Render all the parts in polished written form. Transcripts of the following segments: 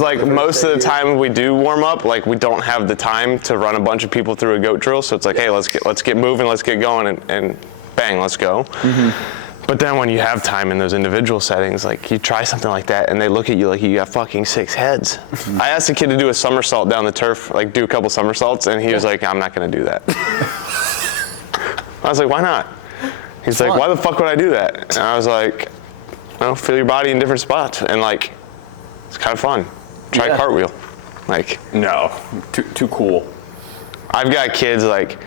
because like most of the time we do warm up, like we don't have the time to run a bunch of people through a goat drill. So it's like, hey, let's get moving, let's get going, and bang, let's go. But then when you have time in those individual settings, like you try something like that and they look at you like you got fucking 6 heads. I asked a kid to do a somersault down the turf, like do a couple somersaults, and he was like, I'm not gonna do that. I was like, why not? He's like, why the fuck would I do that? And I was like, well, feel your body in different spots, and like, it's kind of fun. Try a cartwheel. Like, no, too cool. I've got kids like,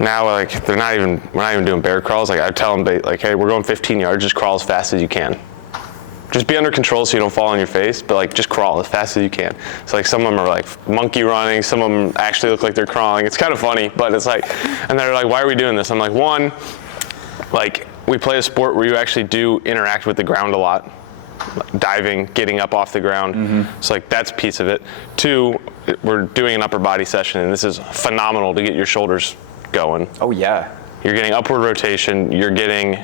now, like, we're not even doing bear crawls. Like, I tell them, like, hey, we're going 15 yards, just crawl as fast as you can. Just be under control so you don't fall on your face, but like, just crawl as fast as you can. So like, some of them are like monkey running, some of them actually look like they're crawling. It's kind of funny, but it's like, and they're like, why are we doing this? I'm like, one, like, we play a sport where you actually do interact with the ground a lot. Diving, getting up off the ground. So like, that's a piece of it. 2, we're doing an upper body session, and this is phenomenal to get your shoulders going. Oh yeah. You're getting upward rotation, you're getting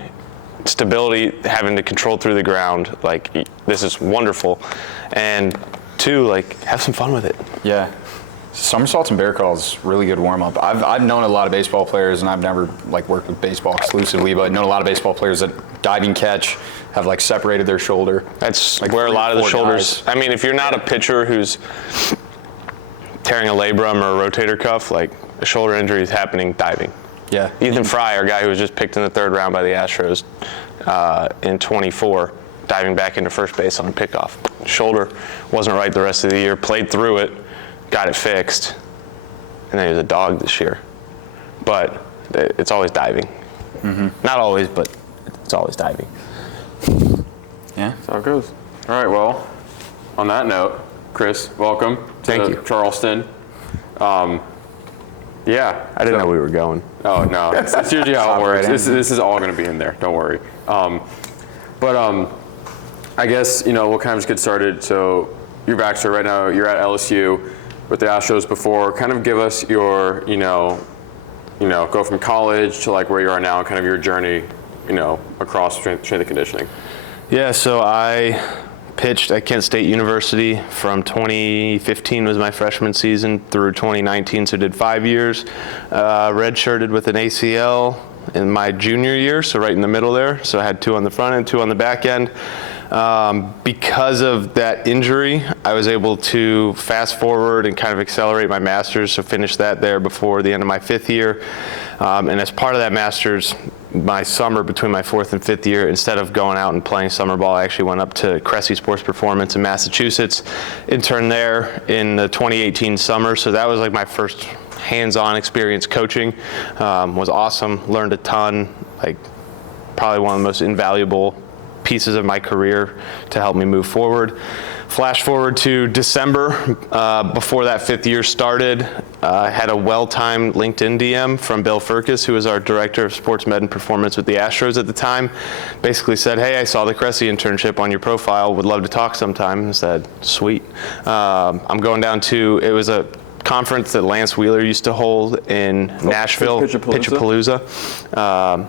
stability, having to control through the ground. Like, this is wonderful. And 2, like, have some fun with it. Yeah. Somersaults and bear crawls, really good warm up. I've known a lot of baseball players, and I've never like worked with baseball exclusively, but I've known a lot of baseball players that diving catch have like separated their shoulder. That's like where a lot of the shoulders, guys. I mean, if you're not a pitcher who's tearing a labrum or a rotator cuff, like, a shoulder injury is happening diving. Yeah. Ethan Fry, our guy who was just picked in the 3rd round by the Astros in 24, diving back into first base on a pickoff. Shoulder wasn't right the rest of the year, played through it, got it fixed, and then he was a dog this year. But it's always diving. Not always, but it's always diving. Yeah. That's how it goes. All right, well, on that note, Chris, welcome to Charleston. Yeah. I didn't know we were going. Oh, no. It's usually how it works. This is all going to be in there. Don't worry. But I guess, we'll kind of just get started. So you're Baxter right now. You're at LSU with the Astros before. Kind of give us your, go from college to like where you are now, kind of your journey, across strength and conditioning. Yeah, so I pitched at Kent State University from 2015 was my freshman season through 2019, so did 5 years. Redshirted with an ACL in my junior year, so right in the middle there. So I had 2 on the front end, 2 on the back end. Because of that injury, I was able to fast forward and kind of accelerate my master's, so finish that there before the end of my 5th year. And as part of that master's, my summer between my 4th and 5th year, instead of going out and playing summer ball, I actually went up to Cressy Sports Performance in Massachusetts, interned there in the 2018 summer. So that was like my first hands-on experience coaching. Was awesome, learned a ton, like probably one of the most invaluable pieces of my career to help me move forward. Flash forward to December, before that 5th year started, I had a well-timed LinkedIn DM from Bill Furcus, who was our director of sports med and performance with the Astros at the time. Basically said, hey, I saw the Cressy internship on your profile, would love to talk sometime. I said, sweet. I'm going down to, it was a conference that Lance Wheeler used to hold in Nashville, Pitchapalooza.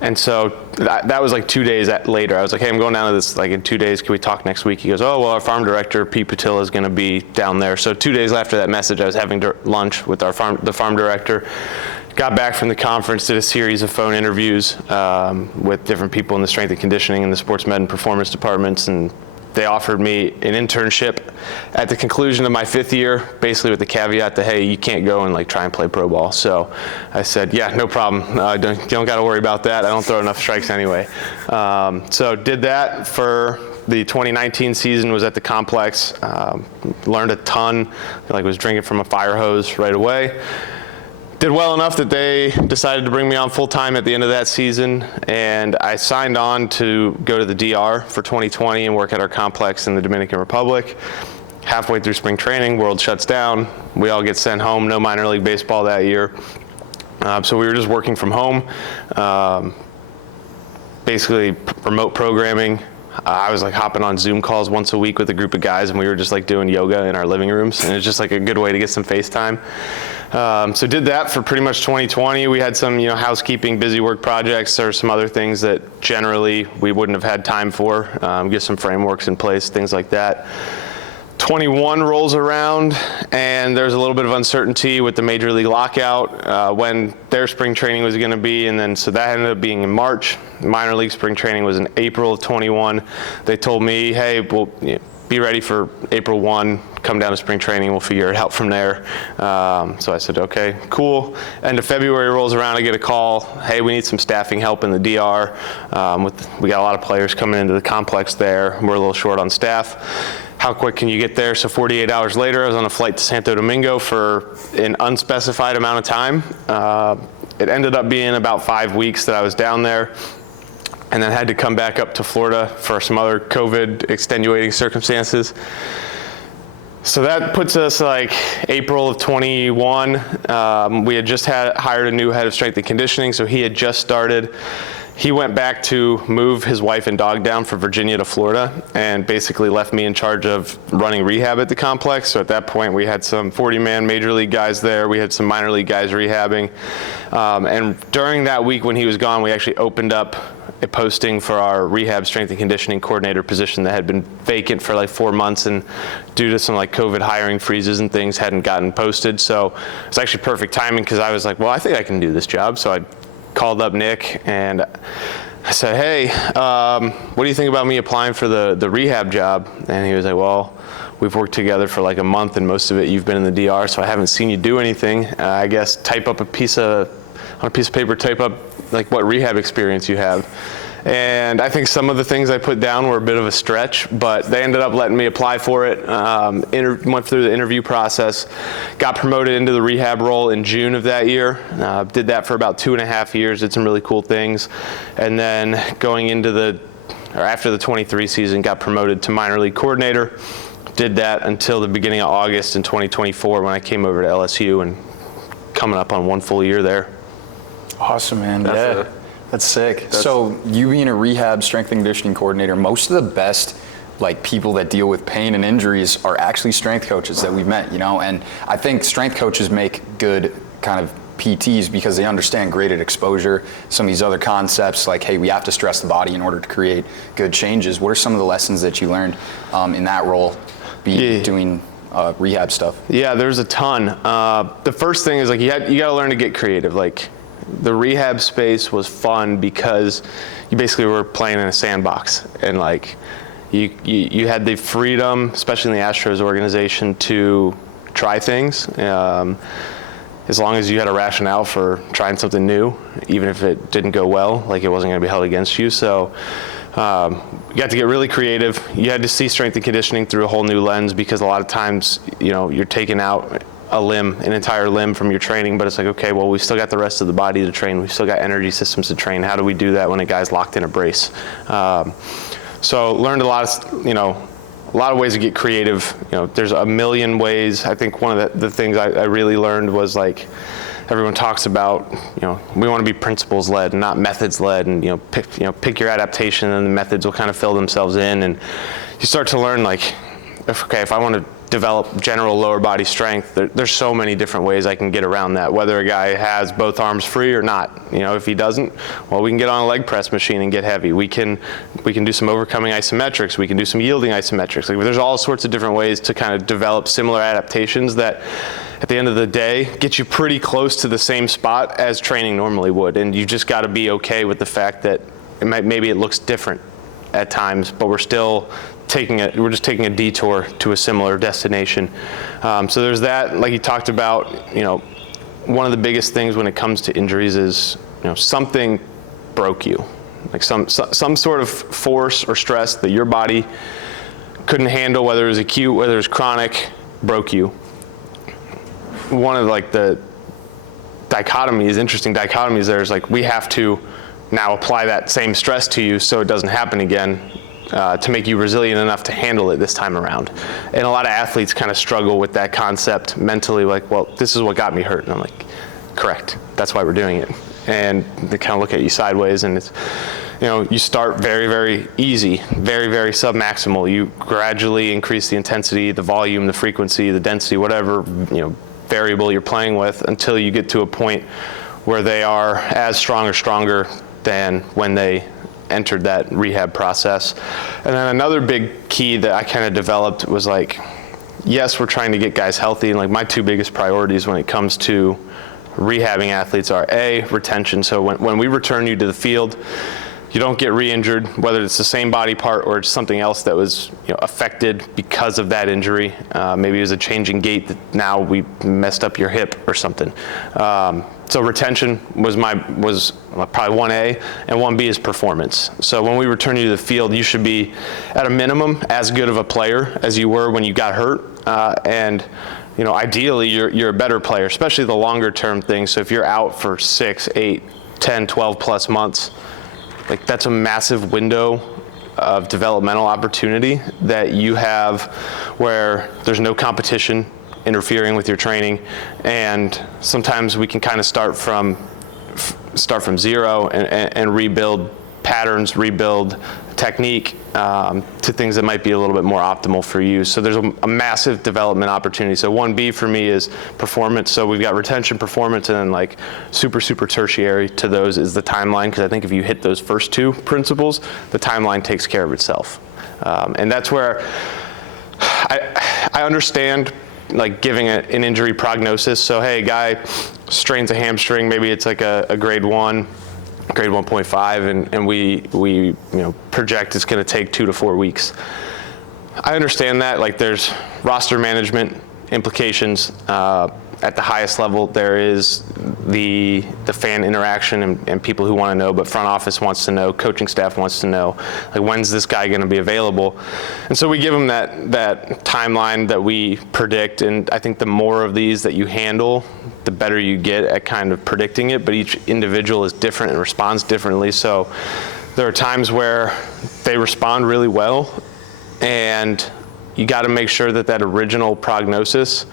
And so that was like 2 days later. I was like, hey, I'm going down to this like in 2 days. Can we talk next week? He goes, oh, well, our farm director, Pete Patilla, is going to be down there. So 2 days after that message, I was having lunch with the farm director. Got back from the conference, did a series of phone interviews with different people in the strength and conditioning and the sports med and performance departments, and they offered me an internship at the conclusion of my 5th year, basically with the caveat that, hey, you can't go and like try and play pro ball. So I said, yeah, no problem. You don't got to worry about that. I don't throw enough strikes anyway. So did that for the 2019 season, was at the complex, learned a ton, like was drinking from a fire hose right away. Did well enough that they decided to bring me on full-time at the end of that season, and I signed on to go to the DR for 2020 and work at our complex in the Dominican Republic. Halfway through spring training, world shuts down. We all get sent home, no minor league baseball that year. So we were just working from home, basically remote programming. I was like hopping on Zoom calls once a week with a group of guys, and we were just like doing yoga in our living rooms, and it's just like a good way to get some FaceTime. So did that for pretty much 2020. We had some, housekeeping, busy work projects, or some other things that generally we wouldn't have had time for, get some frameworks in place, things like that. 21 rolls around, and there's a little bit of uncertainty with the major league lockout when their spring training was going to be, and then so that ended up being in March. Minor league spring training was in April of 21. They told me, hey, we'll be ready for April 1, come down to spring training, we'll figure it out from there. So I said, okay, cool. End of February rolls around, I get a call, hey, we need some staffing help in the DR. We got a lot of players coming into the complex there, we're a little short on staff. How quick can you get there? So 48 hours later, I was on a flight to Santo Domingo for an unspecified amount of time. It ended up being about 5 weeks that I was down there, and then had to come back up to Florida for some other COVID extenuating circumstances. So that puts us like April of 21. We had just hired a new head of strength and conditioning, so he had just started. He went back to move his wife and dog down from Virginia to Florida and basically left me in charge of running rehab at the complex. So at that point, we had some 40-man major league guys there. We had some minor league guys rehabbing. And during that week when he was gone, we actually opened up a posting for our rehab strength and conditioning coordinator position that had been vacant for like 4 months, and due to some like COVID hiring freezes and things hadn't gotten posted. So it's actually perfect timing because I was like, well, I think I can do this job. So I called up Nick and I said, hey, what do you think about me applying for the rehab job? And he was like, well, we've worked together for like a month and most of it you've been in the DR, so I haven't seen you do anything. I guess type up on a piece of paper, type up like what rehab experience you have. And I think some of the things I put down were a bit of a stretch, but they ended up letting me apply for it. Went through the interview process, got promoted into the rehab role in June of that year. Did that for about 2.5 years, did some really cool things. And then going into after the 23 season, got promoted to minor league coordinator. Did that until the beginning of August in 2024 when I came over to LSU, and coming up on 1 full year there. Awesome, man. That's sick. So you being a rehab strength and conditioning coordinator, most of the best like people that deal with pain and injuries are actually strength coaches that we've met, and I think strength coaches make good kind of PTs because they understand graded exposure, some of these other concepts like, hey, we have to stress the body in order to create good changes. What are some of the lessons that you learned in that role, doing rehab stuff? Yeah, there's a ton. The first thing is like you got to learn to get creative. Like the rehab space was fun because you basically were playing in a sandbox, and like you had the freedom, especially in the Astros organization, to try things. As long as you had a rationale for trying something new, even if it didn't go well, like it wasn't going to be held against you. So you got to get really creative. You had to see strength and conditioning through a whole new lens, because a lot of times, you're taking out an entire limb from your training, but it's like, okay, well, we still got the rest of the body to train. We've still got energy systems to train. How do we do that when a guy's locked in a brace? So learned a lot of ways to get creative. There's a million ways. I think one of the things I really learned was like, everyone talks about, we want to be principles led and not methods led, and pick your adaptation and the methods will kind of fill themselves in, and you start to learn like, if I want to develop general lower body strength, there's so many different ways I can get around that, whether a guy has both arms free or not. If he doesn't, well, we can get on a leg press machine and get heavy. We can do some overcoming isometrics. We can do some yielding isometrics. Like, there's all sorts of different ways to kind of develop similar adaptations that at the end of the day get you pretty close to the same spot as training normally would. And you just got to be okay with the fact that maybe it looks different at times, but we're just taking a detour to a similar destination. So there's that. Like you talked about, one of the biggest things when it comes to injuries is, something broke you, like some sort of force or stress that your body couldn't handle, whether it was acute, whether it was chronic, broke you. One of like the interesting dichotomies there is like, we have to now apply that same stress to you so it doesn't happen again, to make you resilient enough to handle it this time around. And a lot of athletes kind of struggle with that concept mentally, like, well, this is what got me hurt. And I'm like, correct, that's why we're doing it. And they kind of look at you sideways, and it's, you start very, very easy, very, very submaximal. You gradually increase the intensity, the volume, the frequency, the density, whatever, variable you're playing with, until you get to a point where they are as strong or stronger than when they entered that rehab process. And then another big key that I kind of developed was like, yes, we're trying to get guys healthy, and like my two biggest priorities when it comes to rehabbing athletes are retention. So when we return you to the field, you don't get re-injured, whether it's the same body part or it's something else that was affected because of that injury. Maybe it was a change in gait that now we messed up your hip or something. So retention was probably 1A, and 1B is performance. So when we return you to the field, you should be at a minimum as good of a player as you were when you got hurt, and ideally you're a better player, especially the longer term thing. So if you're out for 6, 8, 10, 12 plus months, like that's a massive window of developmental opportunity that you have where there's no competition interfering with your training, and sometimes we can kind of start from zero and rebuild patterns, rebuild technique to things that might be a little bit more optimal for you. So there's a massive development opportunity. So 1B for me is performance. So we've got retention, performance, and then like super tertiary to those is the timeline, because I think if you hit those first two principles, the timeline takes care of itself. And that's where I understand like giving an injury prognosis. So hey, guy strains a hamstring, maybe it's like a grade 1, grade 1.5, and we project it's going to take 2 to 4 weeks. I understand that. Like there's roster management implications at the highest level. There is the fan interaction and people who want to know, but front office wants to know, coaching staff wants to know, like when's this guy going to be available? And so we give them that timeline that we predict, and I think the more of these that you handle, the better you get at kind of predicting it, but each individual is different and responds differently. So there are times where they respond really well, and you got to make sure that original prognosis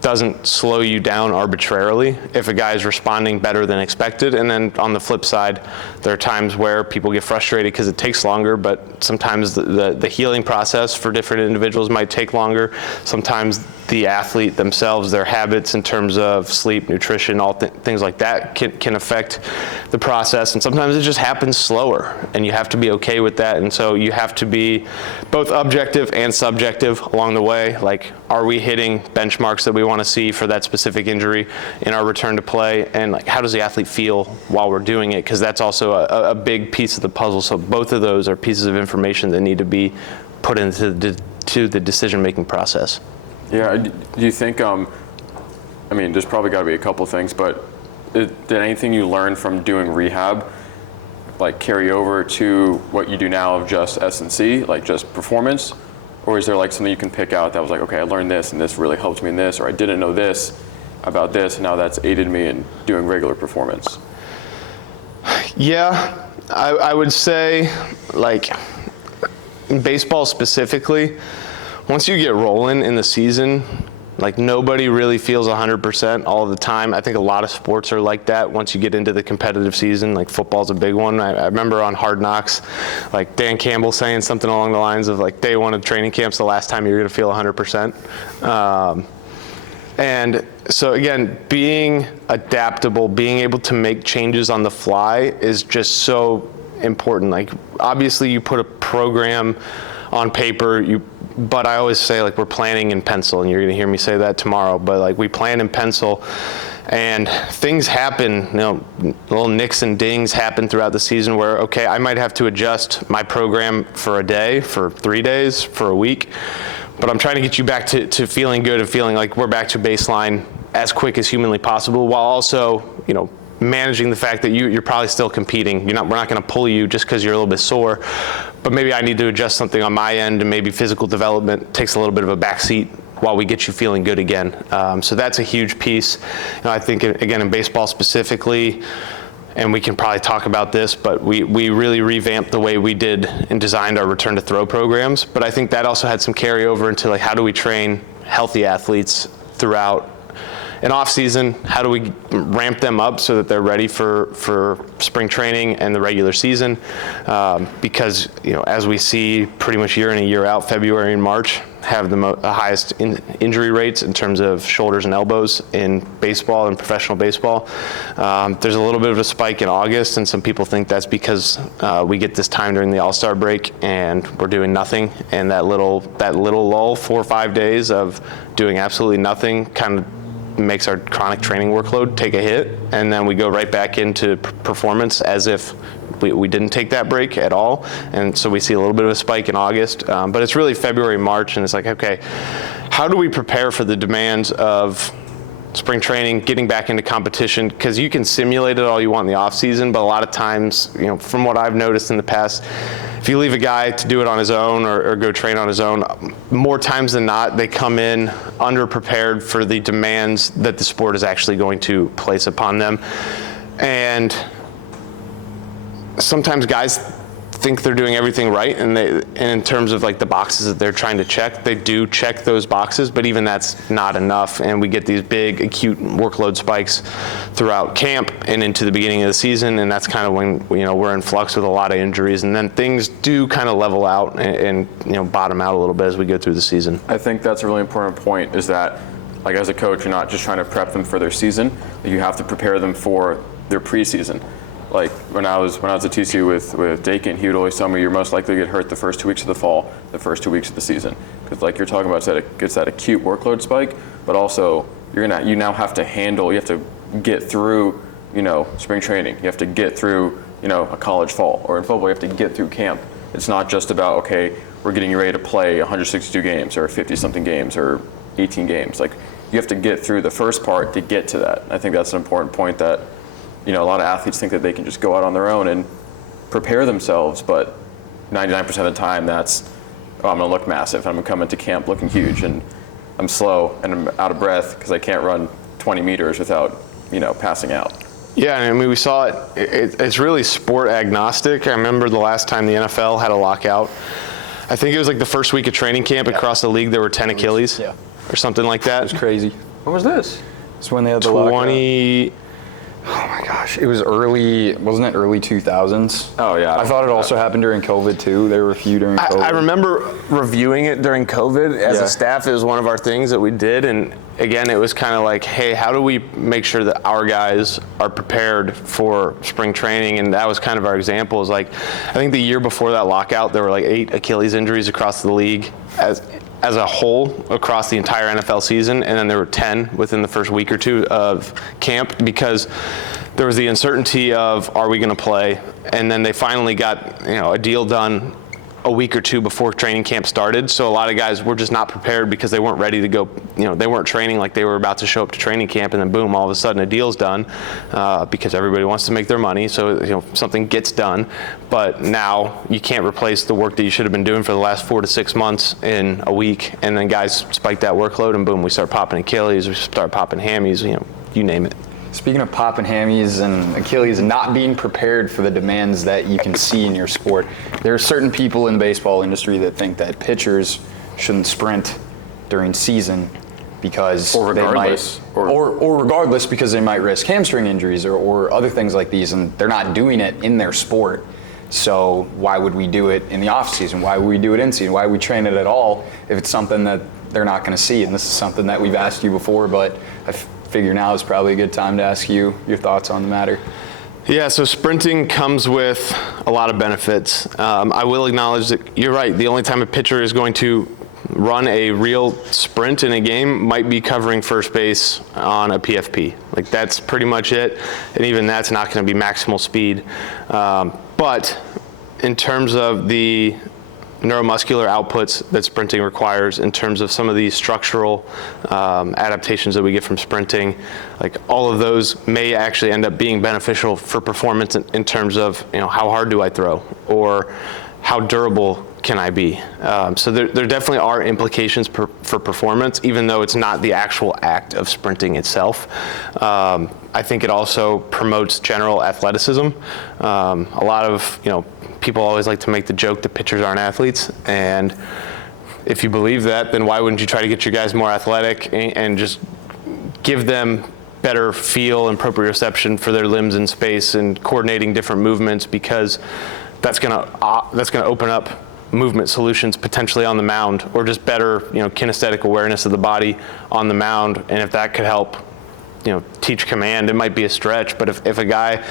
doesn't slow you down arbitrarily if a guy is responding better than expected. And then on the flip side, there are times where people get frustrated because it takes longer, but sometimes the healing process for different individuals might take longer. Sometimes the athlete themselves, their habits in terms of sleep, nutrition, all things like that can affect the process. And sometimes it just happens slower, and you have to be okay with that. And so you have to be both objective and subjective along the way. Like, are we hitting benchmarks that we want to see for that specific injury in our return to play? And like, how does the athlete feel while we're doing it? Because that's also a big piece of the puzzle. So both of those are pieces of information that need to be put into the decision-making process. Yeah, do you think, there's probably got to be a couple things, but did anything you learned from doing rehab like carry over to what you do now of just S&C, like just performance? Or is there like something you can pick out that was like, okay, I learned this and this really helped me in this, or I didn't know this about this and now that's aided me in doing regular performance? Yeah, I would say, like, in baseball specifically, once you get rolling in the season, like nobody really feels 100% all the time. I think a lot of sports are like that once you get into the competitive season. Like football's a big one. I remember on Hard Knocks, like Dan Campbell saying something along the lines of like, day one of training camp's the last time you're gonna feel 100%. And so again, being adaptable, being able to make changes on the fly is just so important. Like obviously you put a program on paper, but I always say like we're planning in pencil, and you're gonna hear me say that tomorrow, but like we plan in pencil and things happen, little nicks and dings happen throughout the season where, okay, I might have to adjust my program for a day, for 3 days, for a week, but I'm trying to get you back to feeling good and feeling like we're back to baseline as quick as humanly possible, while also, managing the fact that you're probably still competing. We're not going to pull you just because you're a little bit sore, but maybe I need to adjust something on my end, and maybe physical development takes a little bit of a backseat while we get you feeling good again. So that's a huge piece. I think, again, in baseball specifically, and we can probably talk about this, but we really revamped the way we did and designed our return to throw programs. But I think that also had some carryover into like, how do we train healthy athletes throughout an off season, how do we ramp them up so that they're ready for spring training and the regular season? Because as we see pretty much year in and year out, February and March have the highest injury rates in terms of shoulders and elbows in baseball and professional baseball. There's a little bit of a spike in August, and some people think that's because we get this time during the All-Star break and we're doing nothing, and that little lull, 4 or 5 days of doing absolutely nothing, kind of makes our chronic training workload take a hit, and then we go right back into performance as if we didn't take that break at all. And so we see a little bit of a spike in August, but it's really February, March, and it's like, okay, how do we prepare for the demands of spring training, getting back into competition? Because you can simulate it all you want in the off season, but a lot of times, from what I've noticed in the past, if you leave a guy to do it on his own or go train on his own, more times than not, they come in underprepared for the demands that the sport is actually going to place upon them. And sometimes guys think they're doing everything right, and in terms of like the boxes that they're trying to check, they do check those boxes, but even that's not enough, and we get these big acute workload spikes throughout camp and into the beginning of the season, and that's kind of when we're in flux with a lot of injuries, and then things do kind of level out and bottom out a little bit as we go through the season. I think that's a really important point, is that like as a coach, you're not just trying to prep them for their season, you have to prepare them for their preseason. Like when I was at TCU with Dakin, he would always tell me you're most likely to get hurt the first 2 weeks of the fall, the first 2 weeks of the season, because like you're talking about, it's that acute workload spike, but also you now have to handle, you have to get through spring training, you have to get through a college fall, or in football you have to get through camp. It's not just about, okay, we're getting you ready to play 162 games or 50 something games or 18 games. Like you have to get through the first part to get to that. I think that's an important point, that a lot of athletes think that they can just go out on their own and prepare themselves, but 99% of the time that's, I'm going to look massive. I'm going to come into camp looking huge, and I'm slow and I'm out of breath because I can't run 20 meters without, passing out. Yeah, I mean, we saw it's really sport agnostic. I remember the last time the NFL had a lockout. I think it was like the first week of training camp across the league, there were 10 Achilles or something like that. It was crazy. When was this? It's when they had the lockout. Oh my gosh, it was wasn't it early 2000s? Oh yeah. I thought it also happened during COVID too. There were a few during COVID. I remember reviewing it during COVID as a staff. It was one of our things that we did, and again, it was kind of like, hey, how do we make sure that our guys are prepared for spring training? And that was kind of our example. Is like, I think the year before that lockout, there were like 8 Achilles injuries across the league as a whole across the entire NFL season, and then there were 10 within the first week or two of camp, because there was the uncertainty of, are we going to play? And then they finally got a deal done a week or two before training camp started. So a lot of guys were just not prepared because they weren't ready to go. They weren't training like they were about to show up to training camp, and then boom, all of a sudden a deal's done, because everybody wants to make their money. So something gets done, but now you can't replace the work that you should have been doing for the last 4 to 6 months in a week. And then guys spike that workload, and boom, we start popping Achilles, we start popping hammies, you name it. Speaking of popping hammies and Achilles and not being prepared for the demands that you can see in your sport, there are certain people in the baseball industry that think that pitchers shouldn't sprint during season because or regardless, because they might risk hamstring injuries or other things like these, and they're not doing it in their sport. So why would we do it in the off season? Why would we do it in season? Why would we train it at all if it's something that they're not going to see? And this is something that we've asked you before, but I figure now is probably a good time to ask you your thoughts on the matter. Yeah, so sprinting comes with a lot of benefits. I will acknowledge that you're right. The only time a pitcher is going to run a real sprint in a game might be covering first base on a PFP. Like, that's pretty much it. And even that's not going to be maximal speed. But in terms of the neuromuscular outputs that sprinting requires, in terms of some of these structural adaptations that we get from sprinting, like all of those may actually end up being beneficial for performance in terms of, how hard do I throw, or how durable can I be? So there definitely are implications for performance, even though it's not the actual act of sprinting itself. I think it also promotes general athleticism. A lot of, people always like to make the joke that pitchers aren't athletes, and if you believe that, then why wouldn't you try to get your guys more athletic and just give them better feel and proprioception for their limbs in space and coordinating different movements, because that's going to open up movement solutions potentially on the mound, or just better, kinesthetic awareness of the body on the mound. And if that could help, teach command, it might be a stretch, but if a guy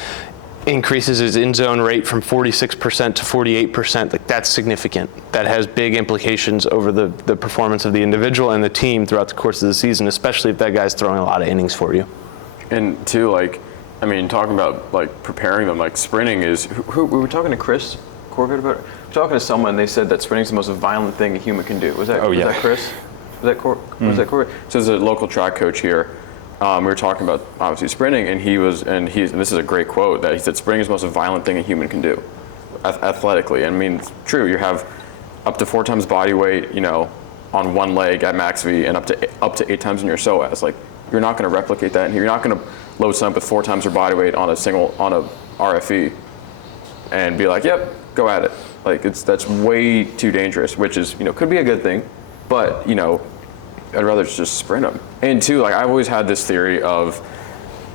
increases his in-zone rate from 46% to 48%, like, that's significant. That has big implications over the performance of the individual and the team throughout the course of the season, especially if that guy's throwing a lot of innings for you. And too, talking about preparing them, sprinting is, who we were talking to Chris Corvette about it. Talking to someone, they said that sprinting is the most violent thing a human can do. Was that Chris? Was that Corvette? So there's a local track coach here. We were talking about obviously sprinting, and and this is a great quote, that he said, sprinting is the most violent thing a human can do, athletically. And it's true. You have up to 4 times body weight, on one leg at max V, and up to 8 times in your psoas. You're not going to replicate that in here. You're not going to load someone with 4 times their body weight on a RFE and be like, yep, go at it. That's way too dangerous, which is, could be a good thing, but, I'd rather just sprint them. And too, I've always had this theory of,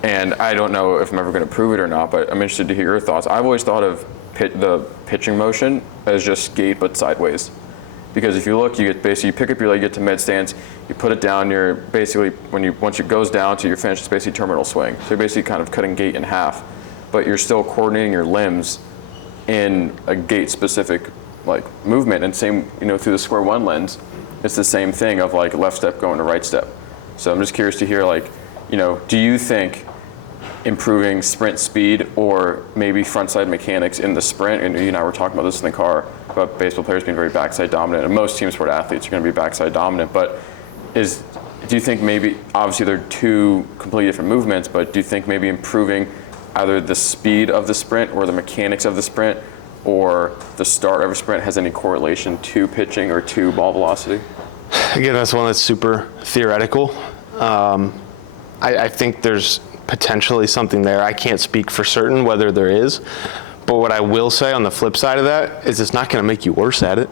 and I don't know if I'm ever going to prove it or not, but I'm interested to hear your thoughts. I've always thought of the pitching motion as just skate, but sideways. Because if you look, you pick up your leg, you get to mid stance, you put it down, you're basically, once it goes down to your finish, it's basically terminal swing. So you're basically kind of cutting gait in half, but you're still coordinating your limbs in a gait specific movement. And same, through the square one lens, it's the same thing of left step going to right step. So I'm just curious to hear, do you think improving sprint speed or maybe front side mechanics in the sprint, and you and I were talking about this in the car, about baseball players being very backside dominant, and most team sport athletes are going to be backside dominant, but do you think maybe, obviously they're 2 completely different movements, but do you think maybe improving either the speed of the sprint or the mechanics of the sprint or the start of a sprint has any correlation to pitching or to ball velocity? Again, that's one that's super theoretical. I think there's potentially something there. I can't speak for certain whether there is, but what I will say on the flip side of that is it's not going to make you worse at it.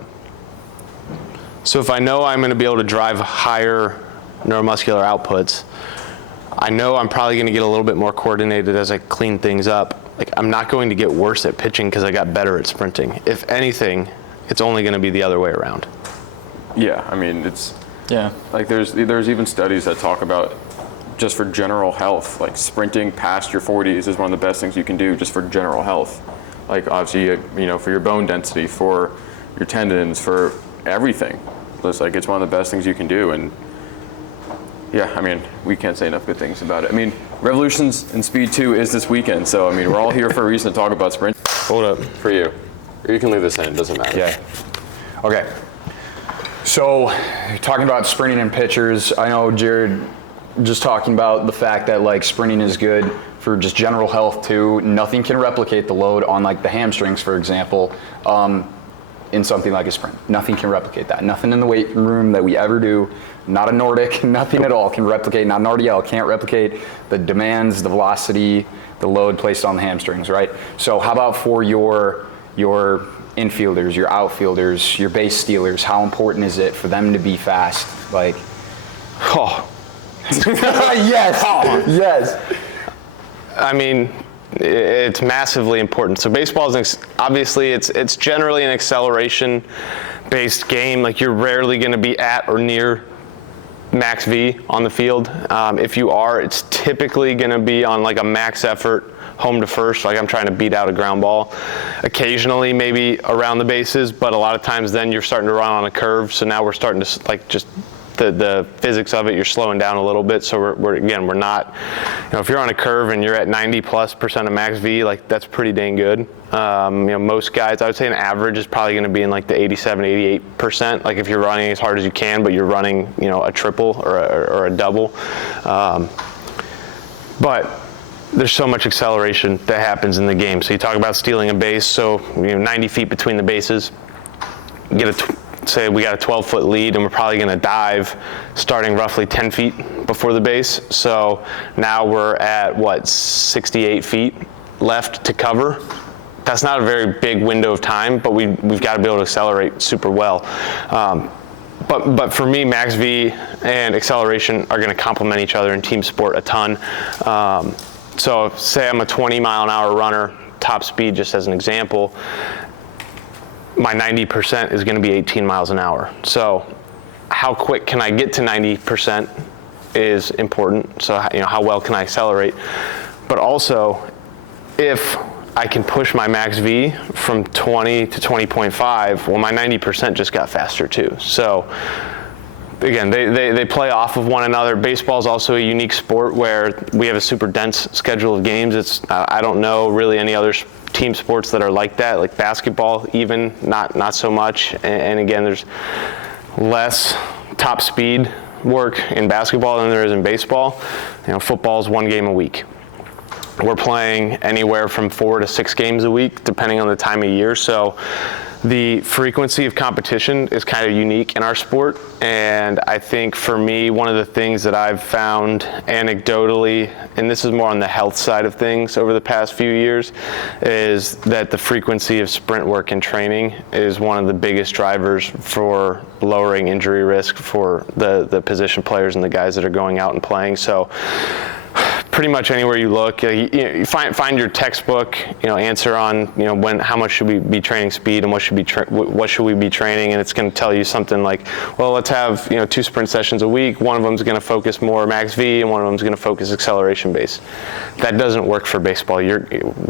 So if I know I'm going to be able to drive higher neuromuscular outputs, I know I'm probably going to get a little bit more coordinated as I clean things up. I'm not going to get worse at pitching because I got better at sprinting. If anything, it's only going to be the other way around. Yeah, it's there's even studies that talk about, just for general health, sprinting past your 40s is one of the best things you can do just for general health. Obviously, for your bone density, for your tendons, for everything. It's one of the best things you can do. And yeah, we can't say enough good things about it. Revolutions in Speed 2 is this weekend, so we're all here for a reason to talk about sprint. Hold up. For you. Or you can leave this in, it doesn't matter. Yeah. Okay. So, talking about sprinting and pitchers, I know Jared just talking about the fact that sprinting is good for just general health too. Nothing can replicate the load on the hamstrings, for example, in something like a sprint. Nothing can replicate that. Nothing in the weight room that we ever do, not a Nordic, nothing at all can replicate, not an RDL, can't replicate the demands, the velocity, the load placed on the hamstrings, right? So how about for your infielders, your outfielders, your base stealers? How important is it for them to be fast? Yes. It's massively important. So baseball is obviously it's generally an acceleration-based game. You're rarely going to be at or near max V on the field. If you are, it's typically going to be on a max effort, home to first, I'm trying to beat out a ground ball. Occasionally, maybe around the bases, but a lot of times then you're starting to run on a curve. So now we're starting to just the physics of it, you're slowing down a little bit. So we're not, if you're on a curve and you're at 90+% of max V, that's pretty dang good. Most guys, I would say an average is probably going to be in the 87, 88%. If you're running as hard as you can, but you're running, a triple or a double. But there's so much acceleration that happens in the game. So you talk about stealing a base, so 90 feet between the bases. Say we got a 12-foot lead and we're probably going to dive starting roughly 10 feet before the base. So now we're at 68 feet left to cover. That's not a very big window of time, but we've got to be able to accelerate super well. But for me, max V and acceleration are going to complement each other in team sport a ton. So say I'm a 20-mile-an-hour runner, top speed, just as an example, my 90% is going to be 18 miles an hour. So how quick can I get to 90% is important. So how well can I accelerate? But also, if I can push my max V from 20 to 20.5, well, my 90% just got faster too. So again, they play off of one another. Baseball is also a unique sport where we have a super dense schedule of games. I don't know really any other team sports that are like that, like basketball even, not so much. And again, there's less top speed work in basketball than there is in baseball. Football is 1 game a week. We're playing anywhere from 4 to 6 games a week, depending on the time of year. So the frequency of competition is kind of unique in our sport. And I think for me, one of the things that I've found anecdotally, and this is more on the health side of things over the past few years, is that the frequency of sprint work and training is one of the biggest drivers for lowering injury risk for the position players and the guys that are going out and playing. So pretty much anywhere you look, you find your textbook, answer on, how much should we be training speed and what should we be training, and it's going to tell you something like, well, let's have 2 sprint sessions a week. One of them is going to focus more max V, and one of them is going to focus acceleration base. That doesn't work for baseball. You're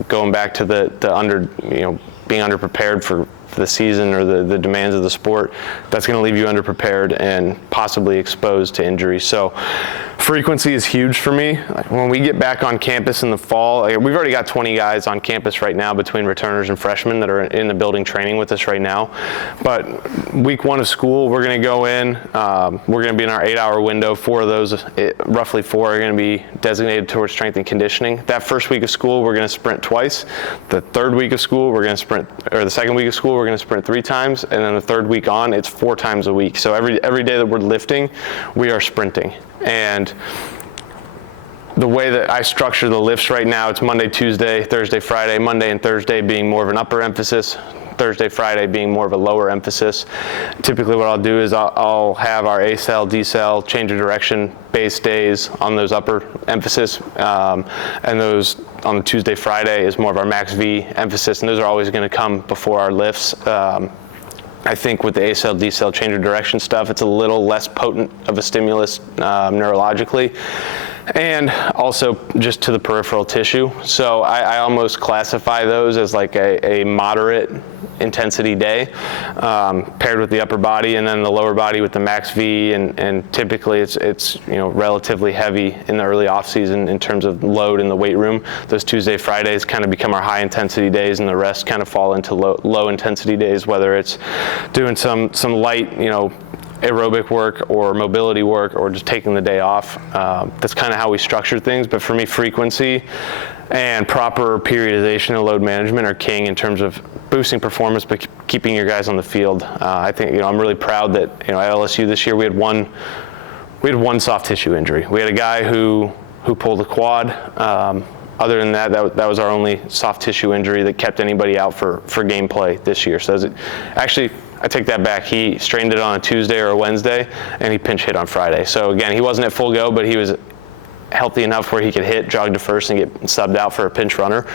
going back to the being underprepared for the season or the demands of the sport. That's going to leave you underprepared and possibly exposed to injury. So frequency is huge for me. When we get back on campus in the fall, we've already got 20 guys on campus right now between returners and freshmen that are in the building training with us right now. But week 1 of school, we're going to go in. We're going to be in our 8-hour window. 4 of those, roughly 4, are going to be designated towards strength and conditioning. That first week of school, we're going to sprint twice. The third week of school, we're going to sprint, or the second week of school, we're going to sprint 3 times. And then the third week on, it's 4 times a week. So every day that we're lifting, we are sprinting. And the way that I structure the lifts right now, it's Monday, Tuesday, Thursday, Friday, Monday and Thursday being more of an upper emphasis, Thursday, Friday being more of a lower emphasis. Typically what I'll do is I'll have our A-cell, D-cell, change of direction base days on those upper emphasis, and those on the Tuesday, Friday is more of our max V emphasis, and those are always going to come before our lifts. I think with the A-cell, D-cell change of direction stuff, it's a little less potent of a stimulus neurologically, and also just to the peripheral tissue. So I almost classify those as like a moderate intensity day, paired with the upper body, and then the lower body with the max V, and typically it's relatively heavy in the early off season in terms of load in the weight room. Those Tuesday, Fridays kind of become our high intensity days, and the rest kind of fall into low intensity days, whether it's doing some light, aerobic work or mobility work or just taking the day off. That's kind of how we structure things. But for me, frequency and proper periodization and load management are king in terms of boosting performance, but keeping your guys on the field. I think, I'm really proud that, at LSU this year, we had one soft tissue injury. We had a guy who pulled a quad. Other than that was our only soft tissue injury that kept anybody out for gameplay this year. So actually, I take that back. He strained it on a Tuesday or a Wednesday, and he pinch hit on Friday. So again, he wasn't at full go, but he was healthy enough where he could hit, jog to first, and get subbed out for a pinch runner.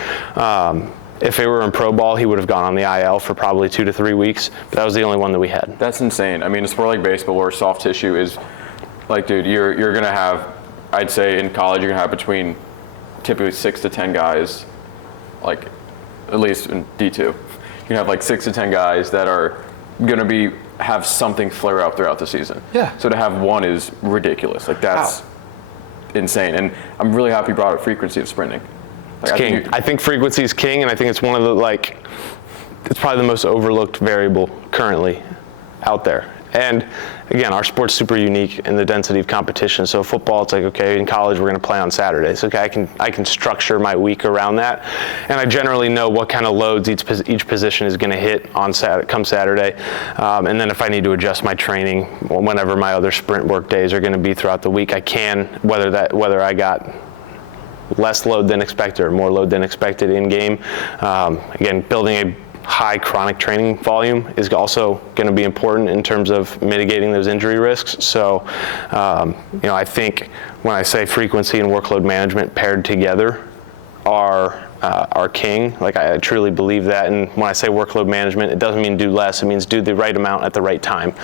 If it were in pro ball, he would have gone on the IL for probably 2 to 3 weeks, but that was the only one that we had. That's insane. I mean, a sport like baseball where soft tissue is, like, dude, you're going to have, I'd say in college, you're going to have between typically 6 to 10 guys, like, at least in D2. You're going to have like 6 to 10 guys that are going to have something flare up throughout the season. Yeah. So to have one is ridiculous. Like, that's insane. And I'm really happy you brought up frequency of sprinting. It's king. I think frequency is king, and I think it's one of the, it's probably the most overlooked variable currently out there. And again, our sport's super unique in the density of competition. So football, it's like, okay, in college we're going to play on Saturdays. Okay, I can structure my week around that, and I generally know what kind of loads each position is going to hit on come Saturday. And then if I need to adjust my training, whenever my other sprint work days are going to be throughout the week, I can. Whether I got less load than expected or more load than expected in game. Again, building a high chronic training volume is also going to be important in terms of mitigating those injury risks. So, I think when I say frequency and workload management paired together are king. Like, I truly believe that. And when I say workload management, it doesn't mean do less. It means do the right amount at the right time.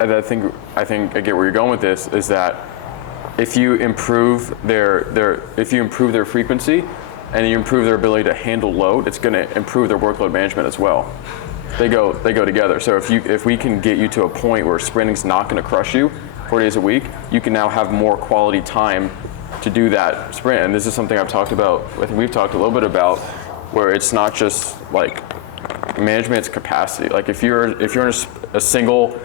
I think I get where you're going with this, is that if you improve their frequency and you improve their ability to handle load, it's going to improve their workload management as well. They go together. So if we can get you to a point where sprinting's not going to crush you 4 days a week, you can now have more quality time to do that sprint. And this is something I've talked about, I think we've talked a little bit about, where it's not just like management, it's capacity. Like if you're in a single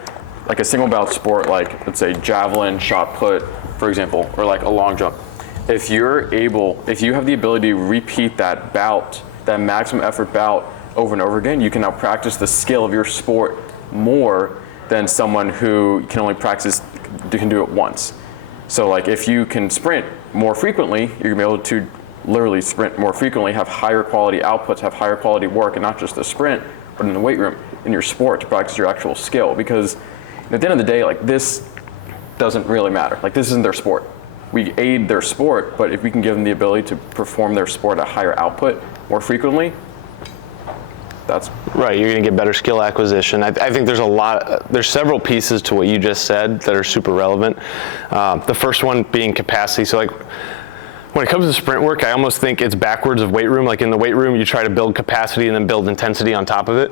bout sport, like let's say javelin, shot put, for example, or like a long jump, if you have the ability to repeat that bout, that maximum effort bout over and over again, you can now practice the skill of your sport more than someone who can do it once. So like if you can sprint more frequently, you're gonna be able to literally sprint more frequently, have higher quality outputs, have higher quality work, and not just the sprint, but in the weight room, in your sport, to practice your actual skill. Because at the end of the day, like, this doesn't really matter. Like, this isn't their sport. We aid their sport, but if we can give them the ability to perform their sport at higher output more frequently, that's right. You're going to get better skill acquisition. I think there's several pieces to what you just said that are super relevant. The first one being capacity. So like, when it comes to sprint work, I almost think it's backwards of weight room. Like in the weight room, you try to build capacity and then build intensity on top of it.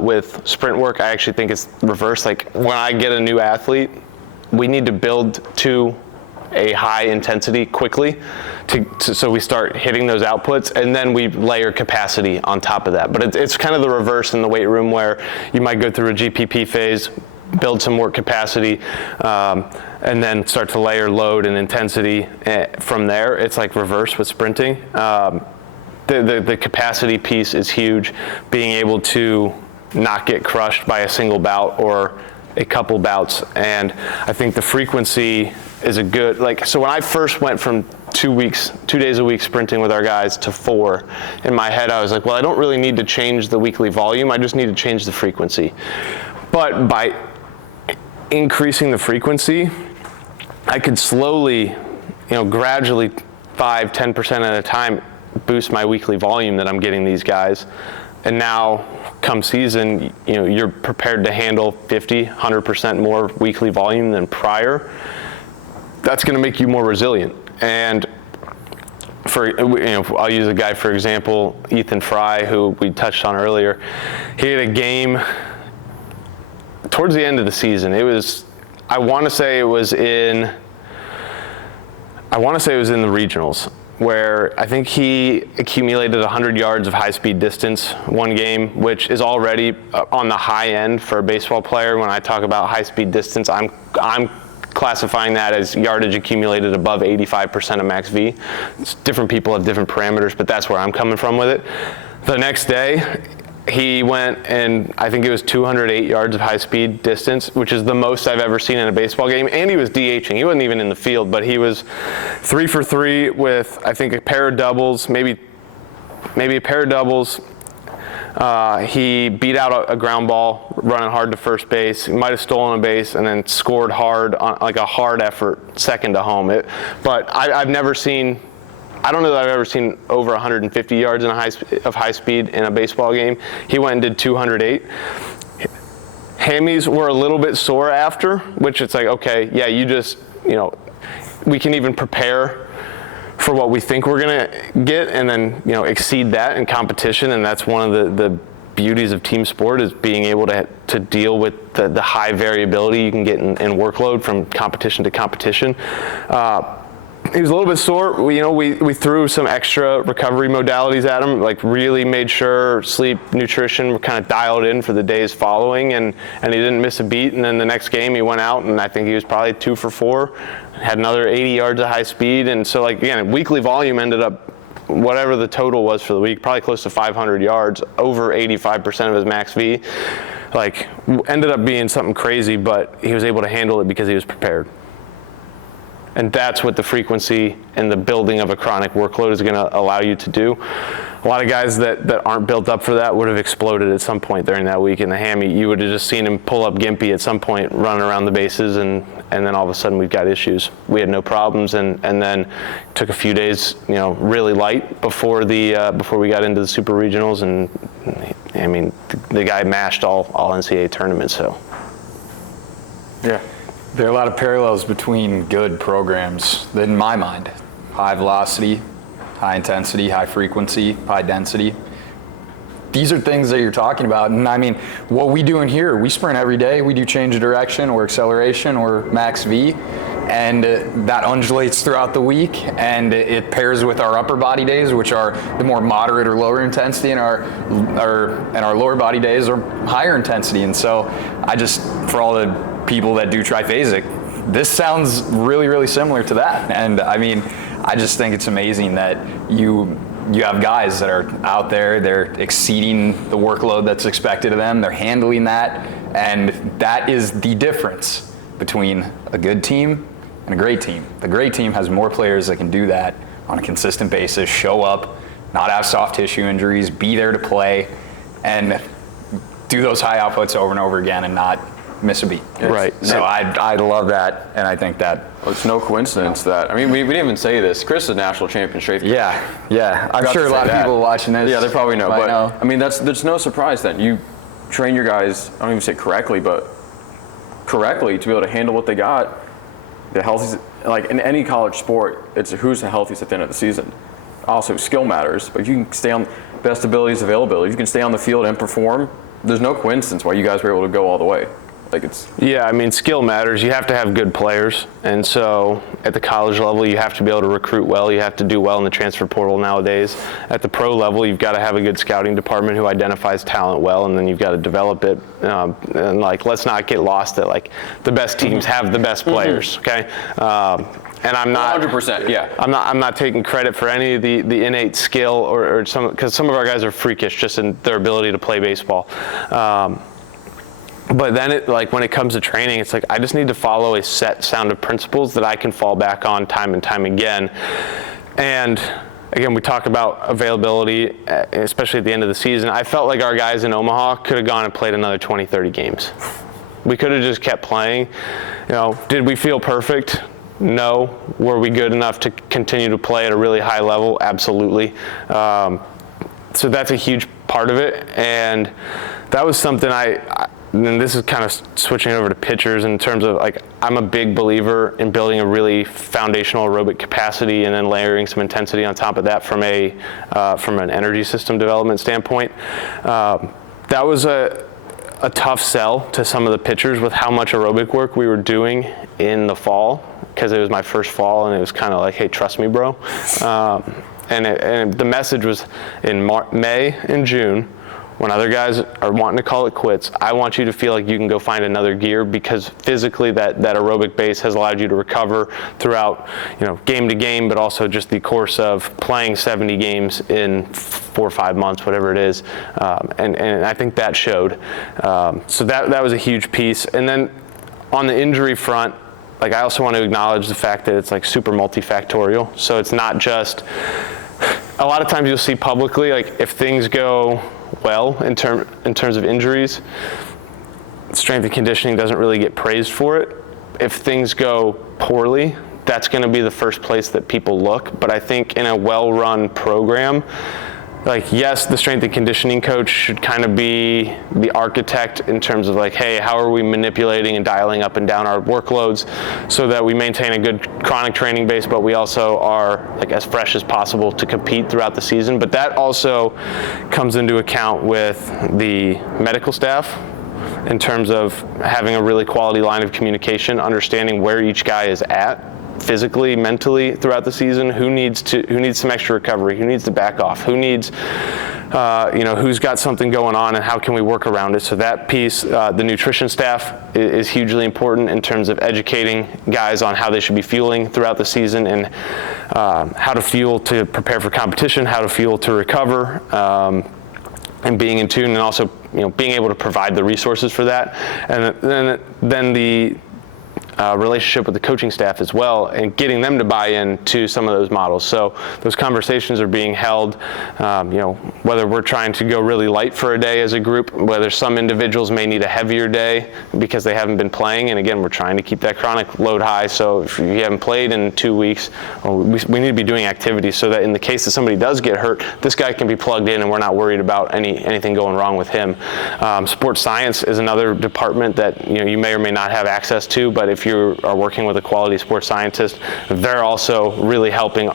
With sprint work, I actually think it's reverse. Like when I get a new athlete, we need to build to a high intensity quickly so we start hitting those outputs, and then we layer capacity on top of that. But it's kind of the reverse in the weight room, where you might go through a GPP phase, build some more capacity, and then start to layer load and intensity from there. It's like reverse with sprinting. The capacity piece is huge. Being able to not get crushed by a single bout or a couple bouts. And I think the frequency is a good, like, so when I first went from 2 days a week sprinting with our guys to 4, in my head I was like, well, I don't really need to change the weekly volume, I just need to change the frequency. But by increasing the frequency, I could slowly, gradually 5-10% at a time boost my weekly volume that I'm getting these guys. And now come season, you're prepared to handle 50-100% more weekly volume than prior. That's going to make you more resilient. And I'll use a guy for example, Ethan Fry, who we touched on earlier. He had a game towards the end of the season. I want to say it was in the regionals, where I think he accumulated 100 yards of high-speed distance one game, which is already on the high end for a baseball player. When I talk about high-speed distance, I'm classifying that as yardage accumulated above 85% of max V. Different people have different parameters, but that's where I'm coming from with it. The next day, he went and I think it was 208 yards of high-speed distance, which is the most I've ever seen in a baseball game. And he was DHing. He wasn't even in the field, but he was 3 for 3 with, I think, a pair of doubles, maybe a pair of doubles. He beat out a ground ball running hard to first base. He might have stolen a base and then scored hard on like a hard effort second to home. But I've never seen. I don't know that I've ever seen over 150 yards of high speed in a baseball game. He went and did 208. Hammies were a little bit sore after, which it's like, okay, yeah, we can even prepare for what we think we're gonna get and then, exceed that in competition. And that's one of the beauties of team sport, is being able to deal with the high variability you can get in workload from competition to competition. He was a little bit sore. We threw some extra recovery modalities at him, like really made sure sleep, nutrition were kind of dialed in for the days following, and he didn't miss a beat. And then the next game he went out, and I think he was probably 2 for 4, had another 80 yards of high speed. And so, like, again, weekly volume ended up, whatever the total was for the week, probably close to 500 yards, over 85% of his max V. Like, ended up being something crazy, but he was able to handle it because he was prepared. And that's what the frequency and the building of a chronic workload is going to allow you to do. A lot of guys that aren't built up for that would have exploded at some point during that week in the hammy. You would have just seen him pull up gimpy at some point, running around the bases, and then all of a sudden we've got issues. We had no problems, and then took a few days, really light before we got into the super regionals, and I mean the guy mashed all NCAA tournaments. So yeah, there are a lot of parallels between good programs in my mind. High velocity, high intensity, high frequency, high density. These are things that you're talking about. And I mean, what we do in here, we sprint every day. We do change of direction or acceleration or max V. And that undulates throughout the week. And it pairs with our upper body days, which are the more moderate or lower intensity, and our lower body days are higher intensity. And so for all the people that do triphasic, this sounds really, really similar to that. And I mean, I just think it's amazing that you have guys that are out there, they're exceeding the workload that's expected of them, they're handling that, and that is the difference between a good team and a great team. The great team has more players that can do that on a consistent basis, show up, not have soft tissue injuries, be there to play, and do those high outputs over and over again and not miss a beat. Right. So I love that, and I think that. Well, it's no coincidence that, I mean, we didn't even say this. Chris is a national champion straight. Yeah. I'm sure a lot of people watching this. Yeah, they probably know. But know. I mean, there's no surprise then. You train your guys, I don't even say correctly, but correctly to be able to handle what they got. The healthiest, like in any college sport, it's who's the healthiest at the end of the season. Also, skill matters, but if you can stay on best abilities, availability, if you can stay on the field and perform, there's no coincidence why you guys were able to go all the way. Yeah, I mean, skill matters. You have to have good players. And so at the college level, you have to be able to recruit well. You have to do well in the transfer portal nowadays. At the pro level, you've got to have a good scouting department who identifies talent well, and then you've got to develop it. And let's not get lost that the best teams have the best players, okay? And I'm not 100%. Yeah. I'm not taking credit for any of the innate skill or some, because some of our guys are freakish just in their ability to play baseball. But then when it comes to training, it's I just need to follow a set sound of principles that I can fall back on time and time again. And again, we talk about availability, especially at the end of the season. I felt like our guys in Omaha could have gone and played another 20, 30 games. We could have just kept playing. Did we feel perfect? No. Were we good enough to continue to play at a really high level? Absolutely. So that's a huge part of it. And that was something and this is kind of switching over to pitchers in terms of I'm a big believer in building a really foundational aerobic capacity and then layering some intensity on top of that from an energy system development standpoint. That was a tough sell to some of the pitchers with how much aerobic work we were doing in the fall, because it was my first fall and it was kind of hey, trust me, bro. And the message was in May and June, when other guys are wanting to call it quits, I want you to feel like you can go find another gear, because physically that aerobic base has allowed you to recover throughout, game to game, but also just the course of playing 70 games in 4 or 5 months, whatever it is. And I think that showed. So that was a huge piece. And then on the injury front, I also want to acknowledge the fact that it's super multifactorial. So it's not just, a lot of times you'll see publicly, if things go well in terms of injuries, strength and conditioning doesn't really get praised for it. If things go poorly, that's going to be the first place that people look. But I think in a well-run program, yes, the strength and conditioning coach should kind of be the architect in terms of hey, how are we manipulating and dialing up and down our workloads so that we maintain a good chronic training base, but we also are as fresh as possible to compete throughout the season. But that also comes into account with the medical staff in terms of having a really quality line of communication, understanding where each guy is at physically, mentally throughout the season, who needs some extra recovery, who needs to back off, who needs, who's got something going on, and how can we work around it. So that piece, the nutrition staff is hugely important in terms of educating guys on how they should be fueling throughout the season, and how to fuel to prepare for competition, how to fuel to recover, and being in tune, and also being able to provide the resources for that. And then the relationship with the coaching staff as well, and getting them to buy in to some of those models. So those conversations are being held, whether we're trying to go really light for a day as a group, whether some individuals may need a heavier day because they haven't been playing. And again, we're trying to keep that chronic load high. So if you haven't played in 2 weeks, we need to be doing activities so that in the case that somebody does get hurt, this guy can be plugged in and we're not worried about anything going wrong with him. Sports science is another department that you may or may not have access to, but if you are working with a quality sports scientist, they're also really helping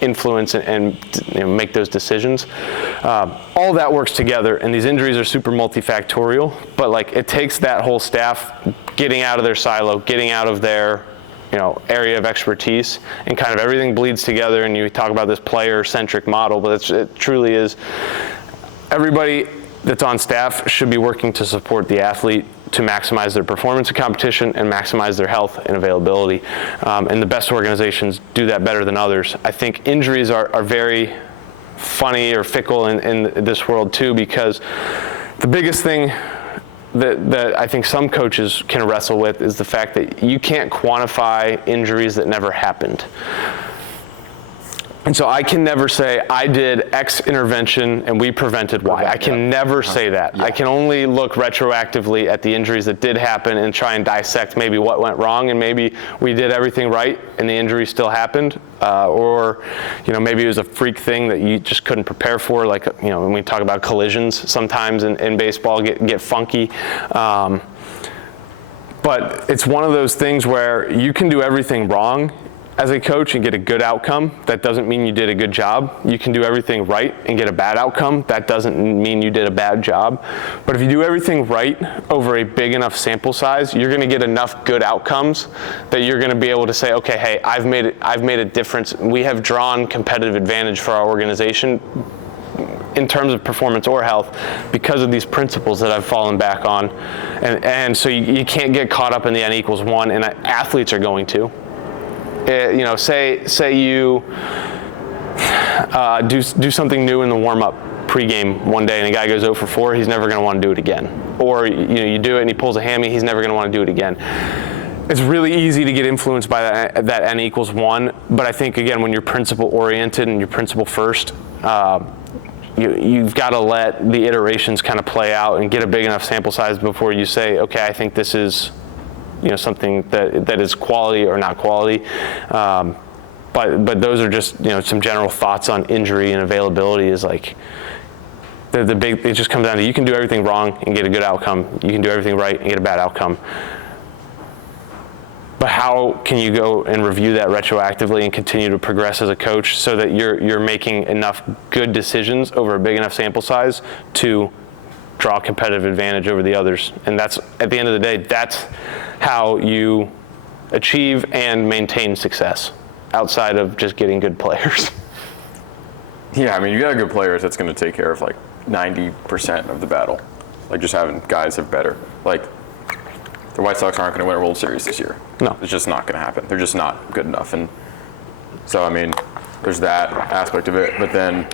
influence and make those decisions. All that works together, and these injuries are super multifactorial, but it takes that whole staff getting out of their silo, getting out of their area of expertise, and kind of everything bleeds together. And you talk about this player-centric model, but it truly is. Everybody that's on staff should be working to support the athlete to maximize their performance in competition and maximize their health and availability. And the best organizations do that better than others. I think injuries are very funny or fickle in this world too, because the biggest thing that I think some coaches can wrestle with is the fact that you can't quantify injuries that never happened. And so I can never say, I did X intervention and we prevented Y. I can never say that. I can only look retroactively at the injuries that did happen and try and dissect maybe what went wrong, and maybe we did everything right and the injury still happened. Or maybe it was a freak thing that you just couldn't prepare for. When we talk about collisions, sometimes in baseball get funky. But it's one of those things where you can do everything wrong as a coach and get a good outcome. That doesn't mean you did a good job. You can do everything right and get a bad outcome. That doesn't mean you did a bad job. But if you do everything right over a big enough sample size, you're going to get enough good outcomes that you're going to be able to say, okay, hey, I've made a difference. We have drawn competitive advantage for our organization in terms of performance or health because of these principles that I've fallen back on. And so you can't get caught up in the N=1, and athletes are going to. Say you do something new in the warm-up pregame one day and a guy goes 0 for 4, he's never going to want to do it again. Or you do it and he pulls a hammy, he's never going to want to do it again. It's really easy to get influenced by that N=1, but I think, again, when you're principle-oriented and you're principle-first, you've got to let the iterations kind of play out and get a big enough sample size before you say, okay, I think this is something that is quality or not quality. But those are just some general thoughts on injury and availability. Is the big. It just comes down to, you can do everything wrong and get a good outcome. You can do everything right and get a bad outcome. But how can you go and review that retroactively and continue to progress as a coach so that you're making enough good decisions over a big enough sample size to draw competitive advantage over the others? And that's, at the end of the day, that's how you achieve and maintain success outside of just getting good players. Yeah, I mean, you got good players, that's going to take care of 90% of the battle. Just having guys that are better. The White Sox aren't going to win a World Series this year. No. It's just not going to happen. They're just not good enough. And so, I mean, there's that aspect of it. But then,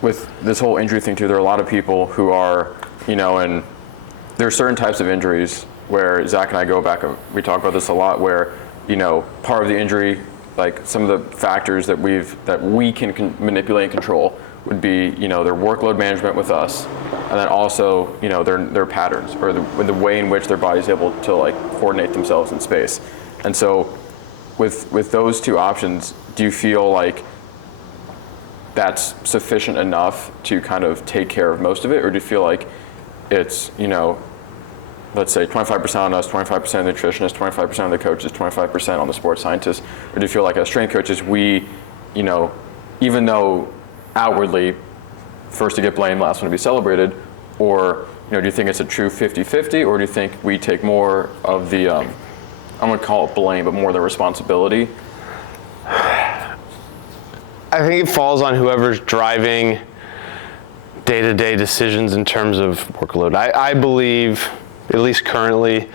with this whole injury thing too, there are a lot of people who are, and there are certain types of injuries where Zach and I go back and we talk about this a lot, where, part of the injury, some of the factors that we can manipulate and control would be, their workload management with us, and then also, their patterns, or the way in which their body's able to coordinate themselves in space. And so with those two options, do you feel like that's sufficient enough to kind of take care of most of it? Or do you feel like it's, let's say 25% on us, 25% of the nutritionists, 25% of the coaches, 25% on the sports scientists? Or do you feel like as strength coaches, we, even though outwardly first to get blamed, last one to be celebrated, or do you think it's a true 50-50, or do you think we take more of the, I'm going to call it blame, but more of the responsibility? I think it falls on whoever's driving day-to-day decisions in terms of workload. I believe, at least currently,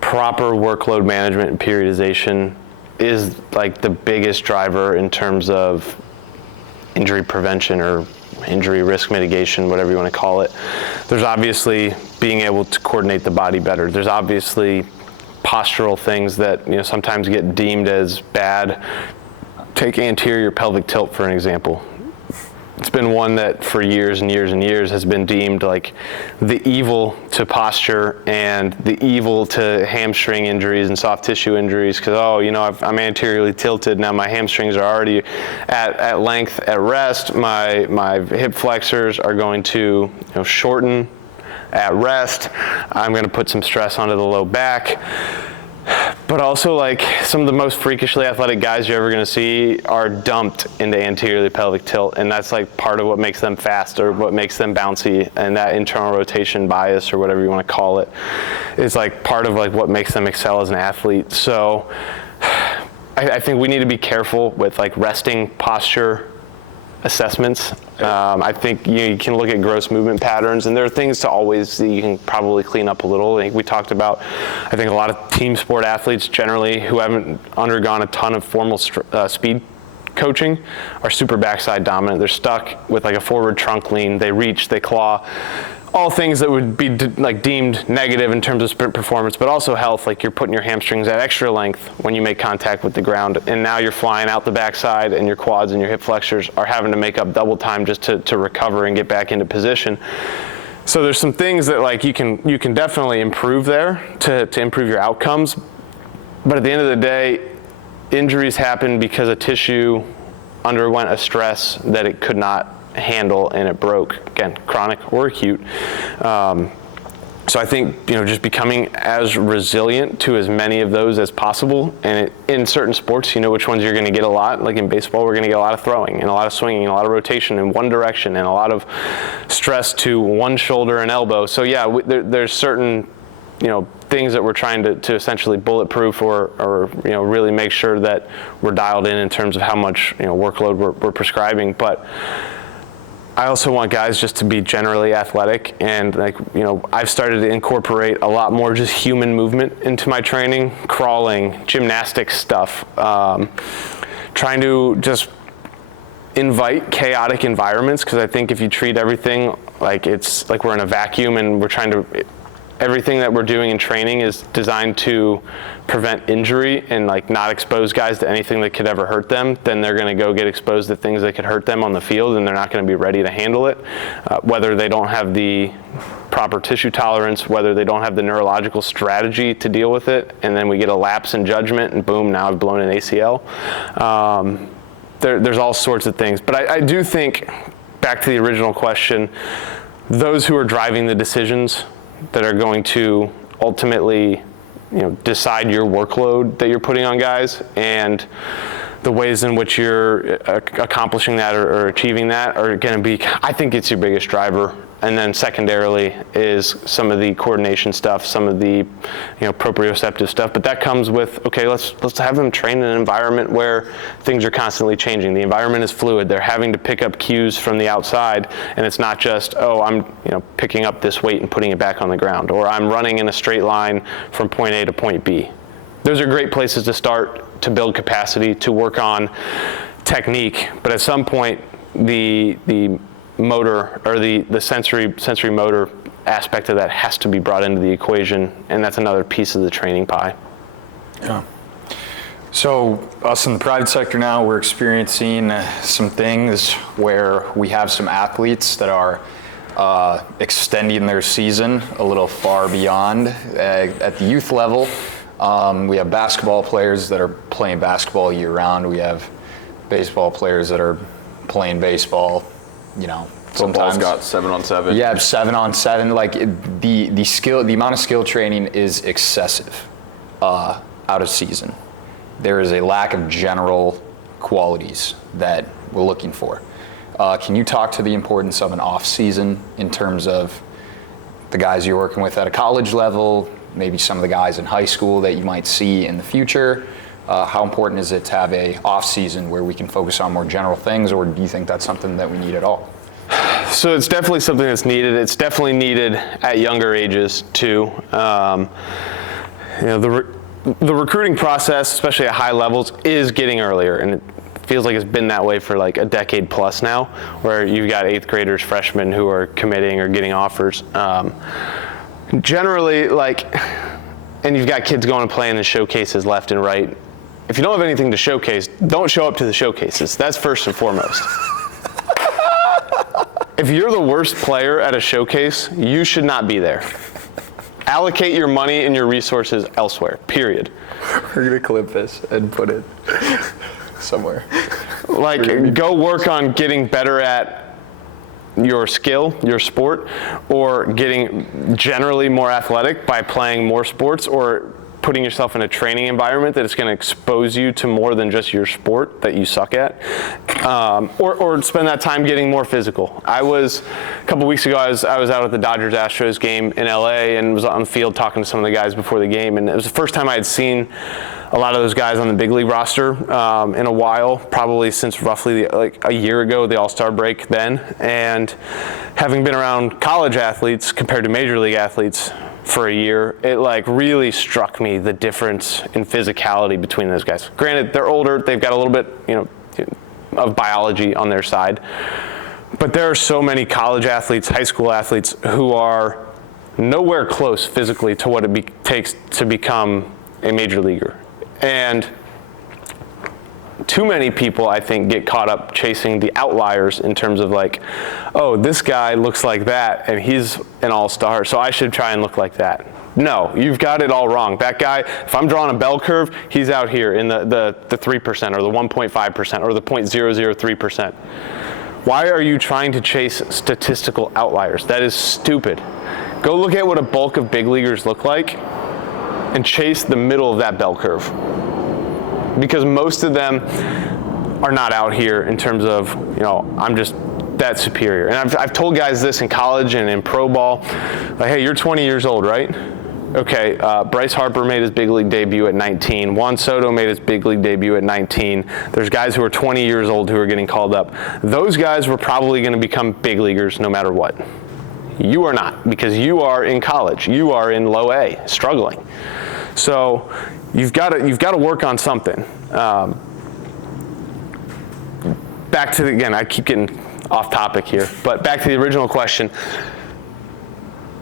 proper workload management and periodization is the biggest driver in terms of injury prevention or injury risk mitigation, whatever you want to call it. There's obviously being able to coordinate the body better. There's obviously postural things that sometimes get deemed as bad. Take anterior pelvic tilt for an example. It's been one that for years and years and years has been deemed like the evil to posture and the evil to hamstring injuries and soft tissue injuries because, I'm anteriorly tilted, now my hamstrings are already at length at rest, my hip flexors are going to shorten at rest, I'm going to put some stress onto the low back. But also, like, some of the most freakishly athletic guys you're ever going to see are dumped into anteriorly pelvic tilt, and that's like part of what makes them fast or what makes them bouncy, and that internal rotation bias or whatever you want to call it is like part of like what makes them excel as an athlete. So I think we need to be careful with like resting posture assessments. I think you can look at gross movement patterns, and there are things to always that you can probably clean up a little. I think we talked about, I think a lot of team sport athletes generally who haven't undergone a ton of formal speed coaching are super backside dominant. They're stuck with like a forward trunk lean, they reach, they claw, all things that would be like deemed negative in terms of sprint performance, but also health. Like you're putting your hamstrings at extra length when you make contact with the ground, and now you're flying out the backside, and your quads and your hip flexors are having to make up double time just to recover and get back into position. So there's some things that like you can definitely improve there to improve your outcomes. But at the end of the day, injuries happen because a tissue underwent a stress that it could not handle and it broke, again, chronic or acute. So I think just becoming as resilient to as many of those as possible, and in certain sports which ones you're going to get a lot. Like in baseball, we're going to get a lot of throwing and a lot of swinging and a lot of rotation in one direction and a lot of stress to one shoulder and elbow. So yeah, there's certain things that we're trying to essentially bulletproof or really make sure that we're dialed in terms of how much workload we're prescribing. But I also want guys just to be generally athletic, and I've started to incorporate a lot more just human movement into my training, crawling, gymnastics stuff, trying to just invite chaotic environments, because I think if you treat everything like it's like we're in a vacuum and we're trying to, everything that we're doing in training is designed to prevent injury and like not expose guys to anything that could ever hurt them, then they're going to go get exposed to things that could hurt them on the field, and they're not going to be ready to handle it, whether they don't have the proper tissue tolerance, whether they don't have the neurological strategy to deal with it, and then we get a lapse in judgment and boom, now I've blown an ACL. There's all sorts of things, but I do think, back to the original question, those who are driving the decisions that are going to ultimately decide your workload that you're putting on guys, and the ways in which you're accomplishing that or achieving that are going to be, I think it's your biggest driver. And then secondarily is some of the coordination stuff, some of the proprioceptive stuff. But that comes with, okay, let's have them train in an environment where things are constantly changing. The environment is fluid. They're having to pick up cues from the outside, and it's not just, I'm picking up this weight and putting it back on the ground, or I'm running in a straight line from point A to point B. Those are great places to start to build capacity, to work on technique. But at some point, the motor or the sensory motor aspect of that has to be brought into the equation, and that's another piece of the training pie. Yeah. So us in the private sector now, we're experiencing some things where we have some athletes that are extending their season a little far beyond at the youth level. We have basketball players that are playing basketball year round. We have baseball players that are playing baseball. Football's got 7-on-7. Yeah, 7-on-7. Like the amount of skill training is excessive out of season. There is a lack of general qualities that we're looking for. Can you talk to the importance of an off season in terms of the guys you're working with at a college level, maybe some of the guys in high school that you might see in the future? How important is it to have a off season where we can focus on more general things, or do you think that's something that we need at all? So it's definitely something that's needed. It's definitely needed at younger ages too. The recruiting process, especially at high levels, is getting earlier, and feels like it's been that way for like a decade plus now, where you've got 8th graders, freshmen who are committing or getting offers. Generally, like, and you've got kids going and playing in showcases left and right. If you don't have anything to showcase, don't show up to the showcases. That's first and foremost. If you're the worst player at a showcase, you should not be there. Allocate your money and your resources elsewhere, period. We're gonna clip this and put it somewhere. Like, go work on getting better at your skill, your sport, or getting generally more athletic by playing more sports, or putting yourself in a training environment that is going to expose you to more than just your sport that you suck at, or spend that time getting more physical. A couple weeks ago, I was out at the Dodgers-Astros game in LA and was on the field talking to some of the guys before the game, and it was the first time I had seen a lot of those guys on the big league roster in a while, probably since roughly like a year ago, the All-Star break then. And having been around college athletes compared to major league athletes for a year, it like really struck me the difference in physicality between those guys. Granted, they're older, they've got a little bit, of biology on their side, but there are so many college athletes, high school athletes who are nowhere close physically to what it takes to become a major leaguer. And too many people, I think, get caught up chasing the outliers in terms of like, oh, this guy looks like that and he's an all-star, so I should try and look like that. No, you've got it all wrong. That guy, if I'm drawing a bell curve, he's out here in the 3% or the 1.5% or the 0.003%. Why are you trying to chase statistical outliers? That is stupid. Go look at what a bulk of big leaguers look like and chase the middle of that bell curve. Because most of them are not out here in terms of, I'm just that superior. And I've told guys this in college and in pro ball, like, hey, you're 20 years old, right? Okay, Bryce Harper made his big league debut at 19. Juan Soto made his big league debut at 19. There's guys who are 20 years old who are getting called up. Those guys were probably going to become big leaguers no matter what. You are not, because you are in college. You are in low A, struggling. So you've got to work on something. Back to again, I keep getting off topic here, but back to the original question.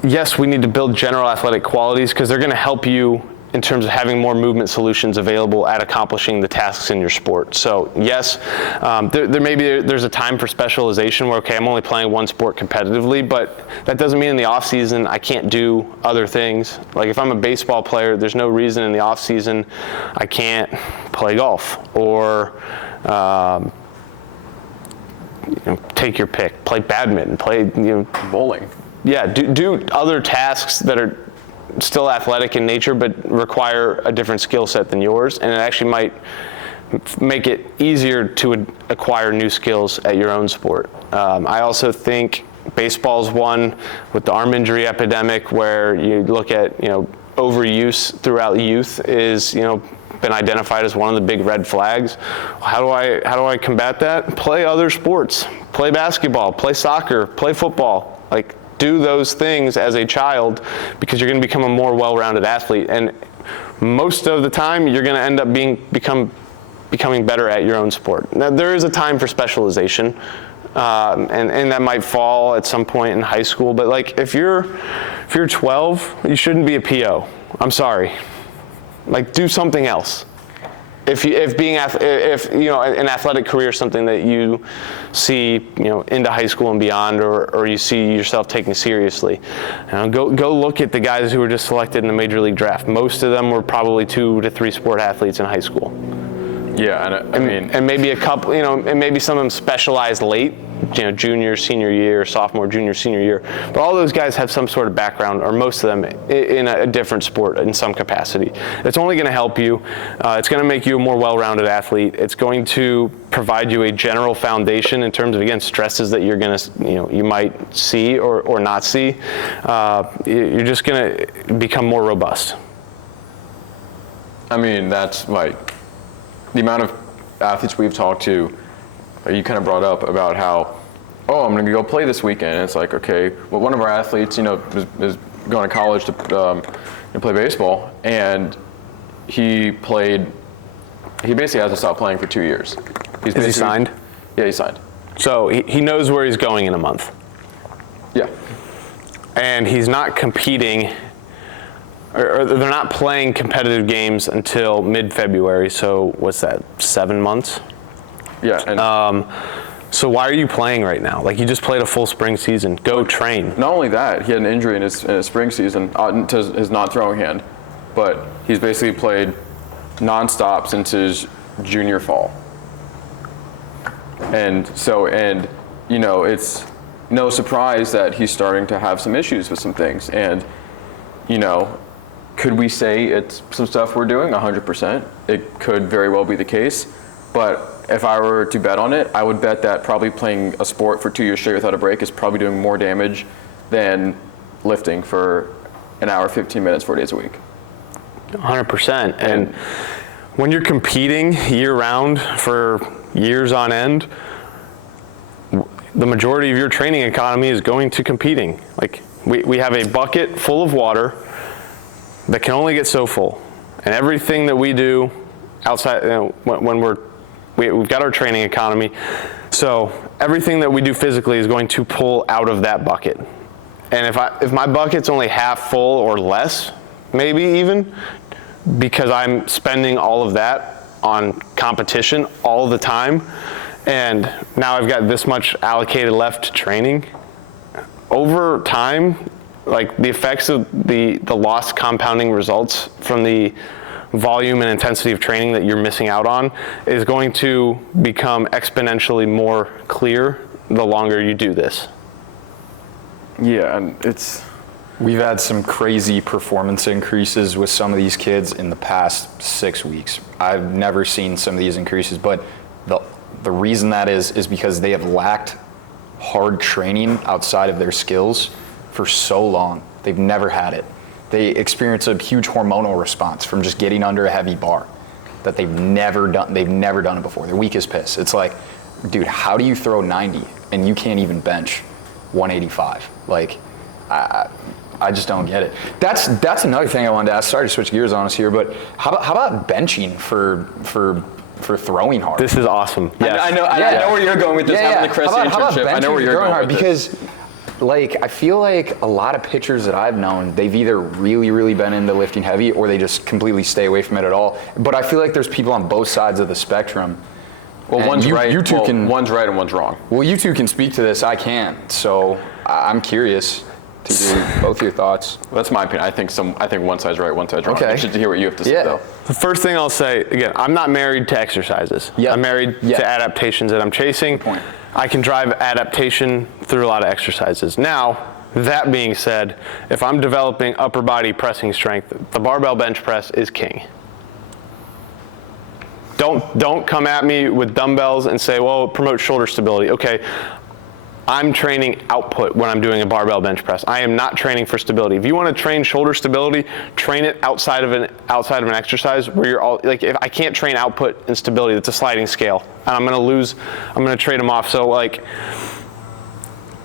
Yes, we need to build general athletic qualities because they're going to help you in terms of having more movement solutions available at accomplishing the tasks in your sport. So yes, there's a time for specialization where, okay, I'm only playing one sport competitively, but that doesn't mean in the off season I can't do other things. Like if I'm a baseball player, there's no reason in the off season I can't play golf or take your pick, play badminton, play bowling. Yeah, do other tasks that are still athletic in nature but require a different skill set than yours, and it actually might make it easier to acquire new skills at your own sport. I also think baseball's one with the arm injury epidemic, where you look at overuse throughout youth is been identified as one of the big red flags. How do I combat that? Play other sports. Play basketball, play soccer, play football. Like, do those things as a child because you're going to become a more well-rounded athlete. And most of the time, you're going to end up becoming better at your own sport. Now, there is a time for specialization, and that might fall at some point in high school. But like, if you're 12, you shouldn't be a PO. I'm sorry. Like, do something else. If an athletic career is something that you see into high school and beyond, or you see yourself taking seriously, go look at the guys who were just selected in the major league draft. Most of them were probably 2 to 3 sport athletes in high school. Yeah, and maybe a couple, and maybe some of them specialized late, junior, senior year, sophomore, junior, senior year. But all those guys have some sort of background, or most of them, in a different sport in some capacity. It's only going to help you. It's going to make you a more well-rounded athlete. It's going to provide you a general foundation in terms of, again, stresses that you're going to, you might see or not see. You're just going to become more robust. I mean, that's like the amount of athletes we've talked to. You kind of brought up about how, I'm going to go play this weekend. And it's like, okay, well, one of our athletes, is going to college to play baseball, and he basically has to stop playing for 2 years. He's Is he basically- signed? Yeah, he's signed. So he knows where he's going in a month. Yeah. And he's not competing, or they're not playing competitive games until mid-February. So what's that, 7 months? Yeah. And So why are you playing right now? Like, you just played a full spring season. Go train. not only that, he had an injury in his spring season to his non-throwing hand, but he's basically played nonstop since his junior fall. And so, you know, it's no surprise that he's starting to have some issues with some things. And, you know, could we say it's some stuff we're doing? 100%. It could very well be the case. But if I were to bet on it, I would bet that probably playing a sport for 2 years straight without a break is probably doing more damage than lifting for an hour, 15 minutes, 4 days a week. 100%. And when you're competing year-round for years on end, the majority of your training economy is going to competing. Like, we have a bucket full of water that can only get so full. And everything that we do outside, you know, when we've got our training economy, so everything that we do physically is going to pull out of that bucket. And if my bucket's only half full or less, maybe even, because I'm spending all of that on competition all the time, and now I've got this much allocated left to training, over time, like, the effects of the lost compounding results from the volume and intensity of training that you're missing out on is going to become exponentially more clear the longer you do this. Yeah, and We've had some crazy performance increases with some of these kids in the past 6 weeks. I've never seen some of these increases, but the reason that is because they have lacked hard training outside of their skills for so long. They've never had it. They experience a huge hormonal response from just getting under a heavy bar that they've never done. They've never done it before. They're weak as piss. It's like, dude, how do you throw 90 and you can't even bench 185? Like, I just don't get it. That's another thing I wanted to ask. Sorry to switch gears on us here, but how about benching for throwing hard? This is awesome. Yes. I know where you're going with this, having the Chris internship. I know where you're going with because, this. like, I feel like a lot of pitchers that I've known, they've either really, really been into lifting heavy or they just completely stay away from it at all. But I feel like there's people on both sides of the spectrum. Well, one's right. You two can. One's right and one's wrong. Well, you two can speak to this. I can't. So I'm curious to hear both your thoughts. Well, that's my opinion. I think one side's right, one side's wrong. Okay. I'm interested to hear what you have to say, though. The first thing I'll say, again, I'm not married to exercises. Yep. I'm married Yep. to adaptations that I'm chasing. Good point. I can drive adaptation through a lot of exercises. Now, that being said, if I'm developing upper body pressing strength, the barbell bench press is king. Don't come at me with dumbbells and say, well, it promotes shoulder stability. Okay, I'm training output when I'm doing a barbell bench press. I am not training for stability. If you want to train shoulder stability, train it outside of an exercise where you're all like, if I can't train output and stability, that's a sliding scale. And I'm going to trade them off. So, like,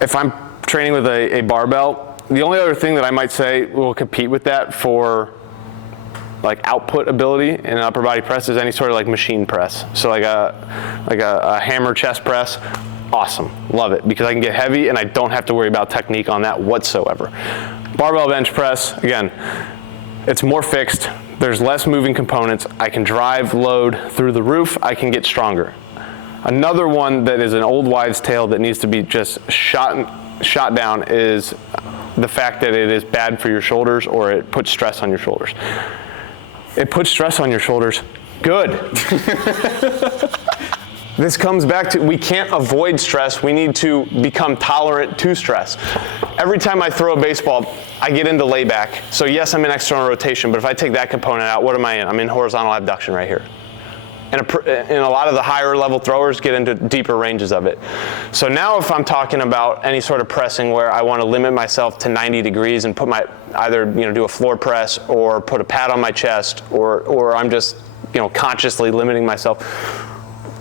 if I'm training with a barbell, the only other thing that I might say will compete with that for like output ability in an upper body press is any sort of like machine press. So like a hammer chest press. Awesome, love it, because I can get heavy and I don't have to worry about technique on that whatsoever. Barbell bench press, again, it's more fixed, there's less moving components, I can drive load through the roof, I can get stronger. Another one that is an old wives' tale that needs to be just shot down is the fact that it is bad for your shoulders or it puts stress on your shoulders. It puts stress on your shoulders, good. This comes back to, we can't avoid stress, we need to become tolerant to stress. Every time I throw a baseball, I get into layback. So yes, I'm in external rotation, but if I take that component out, what am I in? I'm in horizontal abduction right here. And a lot of the higher level throwers get into deeper ranges of it. So now if I'm talking about any sort of pressing where I want to limit myself to 90 degrees and put either do a floor press or put a pad on my chest or I'm just consciously limiting myself,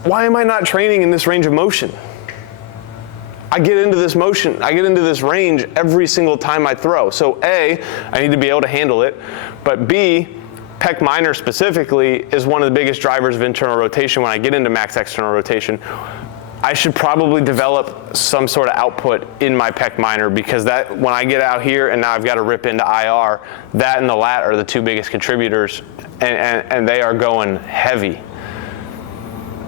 why am I not training in this range of motion? I get into this motion, I get into this range every single time I throw. So A, I need to be able to handle it, but B, pec minor specifically is one of the biggest drivers of internal rotation. When I get into max external rotation, I should probably develop some sort of output in my pec minor, because that, when I get out here and now I've got to rip into IR, that and the lat are the two biggest contributors, and they are going heavy,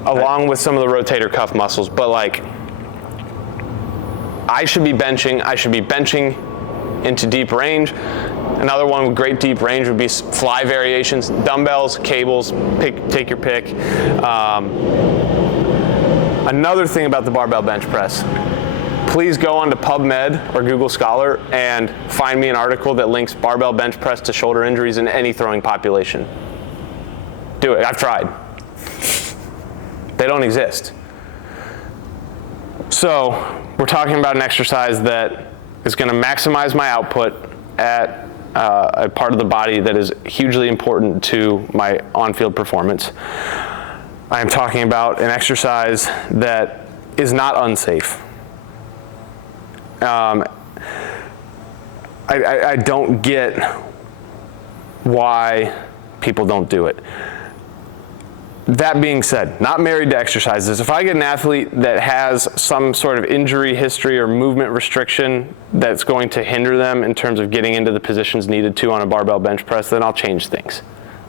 along with some of the rotator cuff muscles. But like, I should be benching into deep range. Another one with great deep range would be fly variations, dumbbells, cables, take your pick. Another thing about the barbell bench press, please go onto PubMed or Google Scholar and find me an article that links barbell bench press to shoulder injuries in any throwing population. Do it, I've tried. They don't exist. So we're talking about an exercise that is going to maximize my output at a part of the body that is hugely important to my on-field performance. I am talking about an exercise that is not unsafe. I don't get why people don't do it. That being said, not married to exercises. If I get an athlete that has some sort of injury history or movement restriction that's going to hinder them in terms of getting into the positions needed to on a barbell bench press, then I'll change things.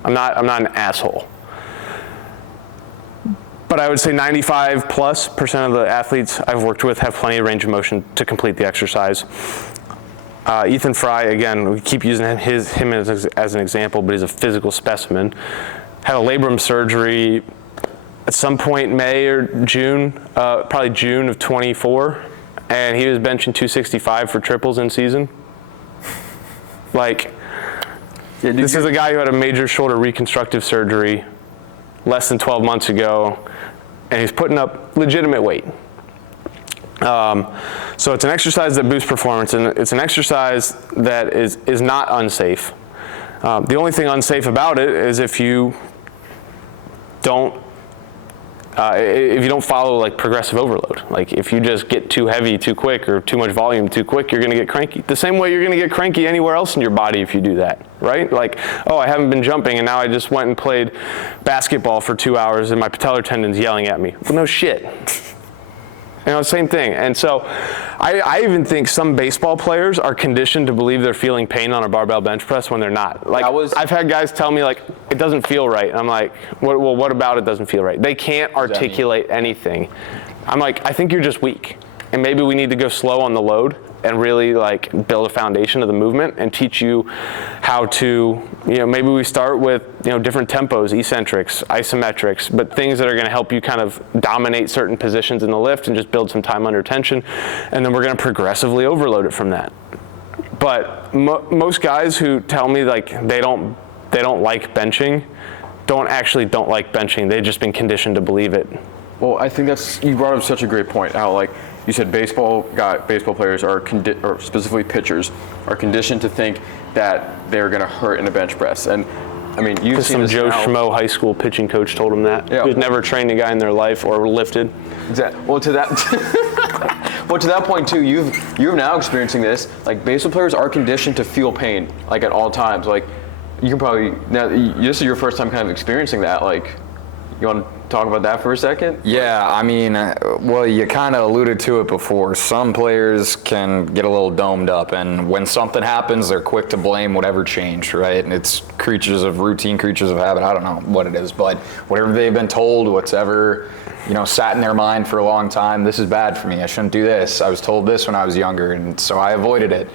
I'm not an asshole. But I would say 95+% of the athletes I've worked with have plenty of range of motion to complete the exercise. Ethan Fry, again, we keep using him as an example, but he's a physical specimen. Had a labrum surgery at some point May or June, probably June of 24, and he was benching 265 for triples in season. Like, this is a guy who had a major shoulder reconstructive surgery less than 12 months ago, and he's putting up legitimate weight. So it's an exercise that boosts performance, and it's an exercise that is not unsafe. The only thing unsafe about it is if you don't follow like progressive overload. Like if you just get too heavy too quick or too much volume too quick, you're gonna get cranky. The same way you're gonna get cranky anywhere else in your body if you do that, right? Like, oh, I haven't been jumping and now I just went and played basketball for 2 hours and my patellar tendon's yelling at me. Well, no shit. You know, same thing. And so I even think some baseball players are conditioned to believe they're feeling pain on a barbell bench press when they're not. Like, I've had guys tell me, like, it doesn't feel right. And I'm like, well, what about it doesn't feel right? They can't articulate anything. I'm like, I think you're just weak. And maybe we need to go slow on the load and really like build a foundation of the movement and teach you how to, maybe we start with, different tempos, eccentrics, isometrics, but things that are going to help you kind of dominate certain positions in the lift and just build some time under tension. And then we're going to progressively overload it from that. But most guys who tell me like they don't like benching, don't like benching. They've just been conditioned to believe it. Well, I think you brought up such a great point. How like you said, baseball players or specifically pitchers are conditioned to think that they're going to hurt in a bench press. And I mean, you've seen some Joe now. Schmo high school pitching coach told him that. Yeah. Who's never trained a guy in their life or lifted. Exactly. Well, to that point too, you're now experiencing this. Like baseball players are conditioned to feel pain like at all times. Like you can probably now this is your first time kind of experiencing that. Like you want to talk about that for a second? Yeah, I mean, well, you kind of alluded to it before. Some players can get a little domed up, and when something happens, they're quick to blame whatever changed, right? And it's creatures of routine, creatures of habit. I don't know what it is, but whatever they've been told, whatever, sat in their mind for a long time, this is bad for me. I shouldn't do this. I was told this when I was younger, and so I avoided it.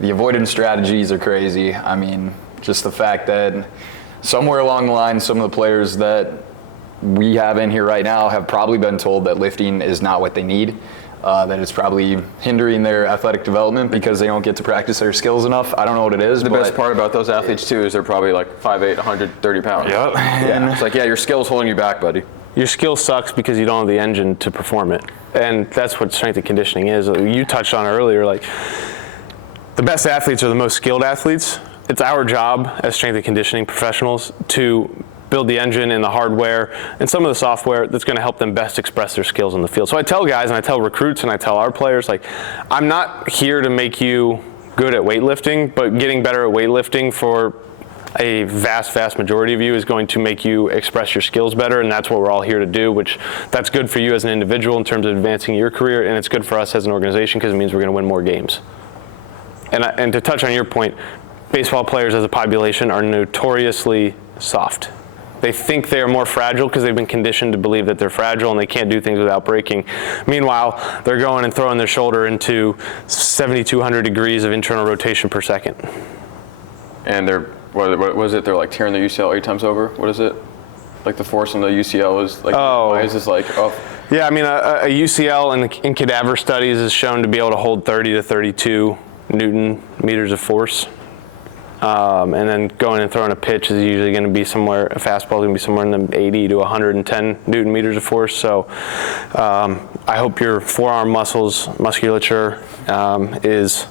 The avoidance strategies are crazy. I mean, just the fact that somewhere along the line, some of the players that we have in here right now have probably been told that lifting is not what they need, that it's probably hindering their athletic development because they don't get to practice their skills enough. I don't know what it is. The best part about those athletes too is they're probably like 5'8", 130 pounds. Yep. Yeah. It's like, yeah, your skill's holding you back, buddy. Your skill sucks because you don't have the engine to perform it. And that's what strength and conditioning is. You touched on earlier, like the best athletes are the most skilled athletes. It's our job as strength and conditioning professionals to build the engine and the hardware and some of the software that's going to help them best express their skills in the field. So I tell guys and I tell recruits and I tell our players, like, I'm not here to make you good at weightlifting, but getting better at weightlifting for a vast, vast majority of you is going to make you express your skills better, and that's what we're all here to do, which that's good for you as an individual in terms of advancing your career, and it's good for us as an organization because it means we're going to win more games. And to touch on your point, baseball players as a population are notoriously soft. They think they are more fragile because they've been conditioned to believe that they're fragile and they can't do things without breaking. Meanwhile, they're going and throwing their shoulder into 7,200 degrees of internal rotation per second. And they're, what was it? They're like tearing the UCL 8 times over. What is it? Like the force on the UCL is like, why is this like, oh. Yeah, I mean, a UCL in cadaver studies is shown to be able to hold 30 to 32 Newton meters of force. And then going and throwing a pitch is usually going to be somewhere, a fastball is going to be somewhere in the 80 to 110 Newton meters of force. So I hope your forearm musculature is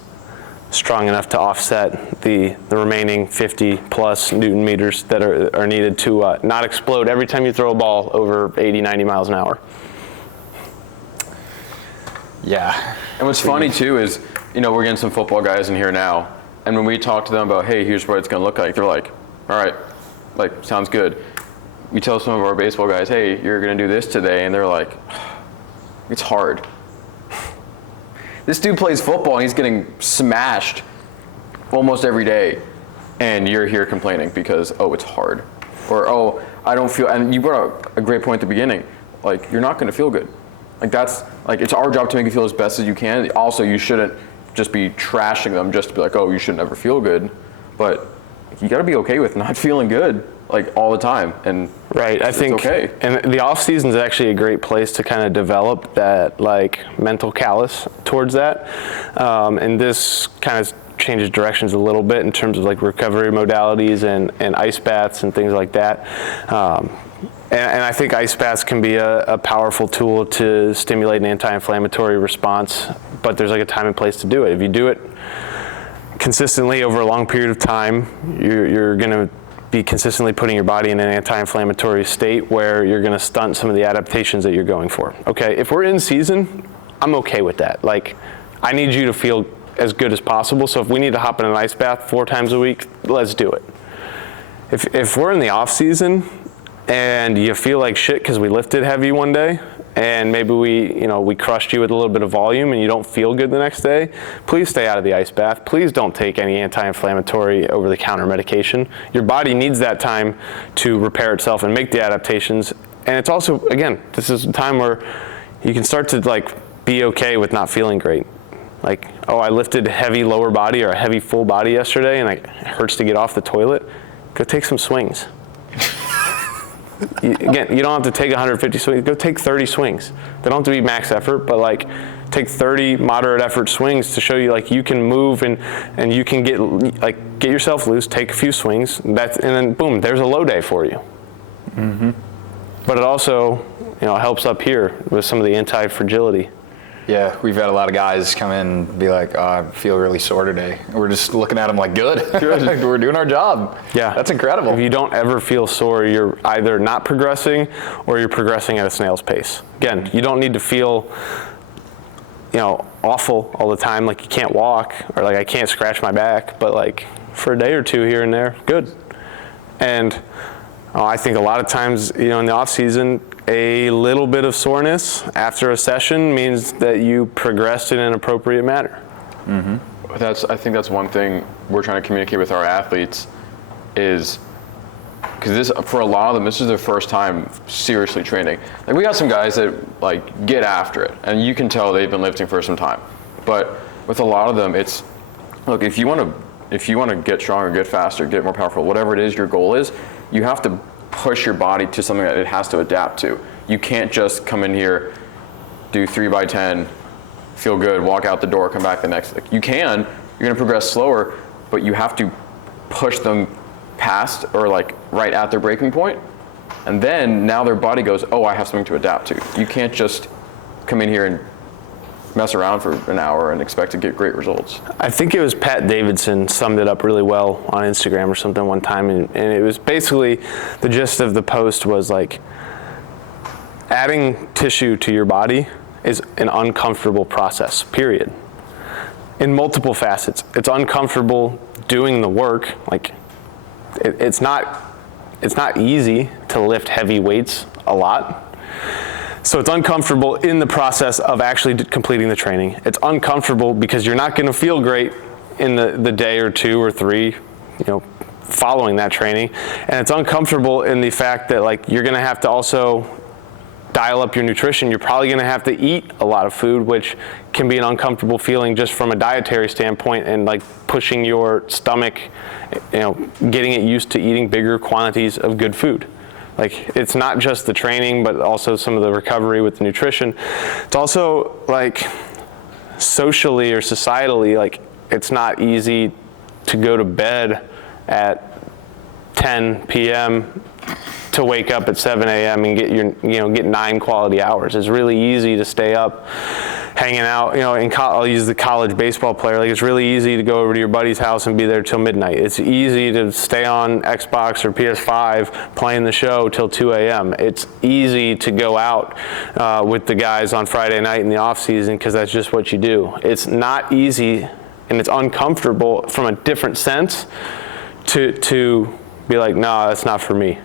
strong enough to offset the remaining 50 plus Newton meters that are needed to not explode every time you throw a ball over 80, 90 miles an hour. Yeah. And what's funny too is, we're getting some football guys in here now. And when we talk to them about, hey, here's what it's going to look like, they're like, all right, like, sounds good. We tell some of our baseball guys, hey, you're going to do this today. And they're like, it's hard. This dude plays football and he's getting smashed almost every day. And you're here complaining because, oh, it's hard. Or, oh, I don't feel, and you brought up a great point at the beginning. Like, you're not going to feel good. Like, that's, like, it's our job to make you feel as best as you can. Also, you shouldn't just be trashing them just to be like, oh, you should never feel good. But you got to be okay with not feeling good, like, all the time. And right, I think, okay. And the off season is actually a great place to kind of develop that, like, mental callus towards that. And this kind of changes directions a little bit in terms of, like, recovery modalities and ice baths and things like that. And I think ice baths can be a powerful tool to stimulate an anti-inflammatory response, but there's like a time and place to do it. If you do it consistently over a long period of time, you're going to be consistently putting your body in an anti-inflammatory state where you're going to stunt some of the adaptations that you're going for. Okay, if we're in season, I'm okay with that. Like, I need you to feel as good as possible, so if we need to hop in an ice bath 4 times a week, let's do it. If we're in the off season, and you feel like shit because we lifted heavy one day and maybe we crushed you with a little bit of volume and you don't feel good the next day, please stay out of the ice bath. Please don't take any anti-inflammatory over-the-counter medication. Your body needs that time to repair itself and make the adaptations. And it's also, again, this is a time where you can start to, like, be okay with not feeling great. Like, oh, I lifted heavy lower body or a heavy full body yesterday and it hurts to get off the toilet. Go take some swings. Again, you don't have to take 150 swings. Go take 30 swings. They don't have to be max effort, but, like, take 30 moderate effort swings to show you, like, you can move and you can get yourself loose. Take a few swings. And then boom, there's a low day for you. Mm-hmm. But it also, helps up here with some of the anti-fragility. Yeah, we've had a lot of guys come in and be like, oh, I feel really sore today. We're just looking at them like, good. We're doing our job. Yeah. That's incredible. If you don't ever feel sore, you're either not progressing or you're progressing at a snail's pace. Again, you don't need to feel, awful all the time, like you can't walk or like I can't scratch my back, but, like, for a day or two here and there, good. And I think a lot of times, in the off season, a little bit of soreness after a session means that you progressed in an appropriate manner. Mm-hmm. I think that's one thing we're trying to communicate with our athletes is, because for a lot of them, this is their first time seriously training. Like, we got some guys that, like, get after it, and you can tell they've been lifting for some time. But with a lot of them, it's, look, if you want to get stronger, get faster, get more powerful, whatever it is your goal is, you have to push your body to something that it has to adapt to. You can't just come in here, do 3x10, feel good, walk out the door, come back the next. Like, you can, you're going to progress slower, but you have to push them past or, like, right at their breaking point. And then now their body goes, oh, I have something to adapt to. You can't just come in here and mess around for an hour and expect to get great results. I think it was Pat Davidson summed it up really well on Instagram or something one time, and it was basically, the gist of the post was, like, adding tissue to your body is an uncomfortable process, period. In multiple facets. It's uncomfortable doing the work, like it's not easy to lift heavy weights a lot. So it's uncomfortable in the process of actually completing the training. It's uncomfortable because you're not going to feel great in the day or 2 or 3, following that training. And it's uncomfortable in the fact that like you're going to have to also dial up your nutrition. You're probably going to have to eat a lot of food, which can be an uncomfortable feeling just from a dietary standpoint, and like pushing your stomach, getting it used to eating bigger quantities of good food. Like, it's not just the training, but also some of the recovery with the nutrition. It's also like socially or societally, like it's not easy to go to bed at 10 p.m. to wake up at 7 a.m. and get 9 quality hours. It's really easy to stay up hanging out, I'll use the college baseball player. Like, it's really easy to go over to your buddy's house and be there till midnight. It's easy to stay on Xbox or PS5 playing the show till 2 a.m. It's easy to go out with the guys on Friday night in the off season because that's just what you do. It's not easy, and it's uncomfortable from a different sense to be like, no, that's not for me.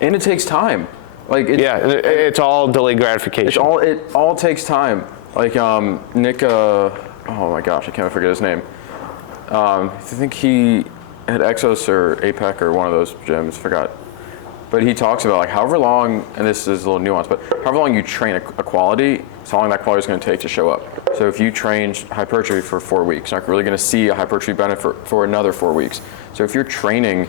And it takes time. It's all delayed gratification. It all takes time. Like Nick, oh my gosh, I can't forget his name. I think he had Exos or APEC or one of those gyms, forgot. But he talks about like however long, and this is a little nuanced, but however long you train a quality, it's how long that quality is going to take to show up. So if you train hypertrophy for 4 weeks, you're not really going to see a hypertrophy benefit for another 4 weeks. So if you're training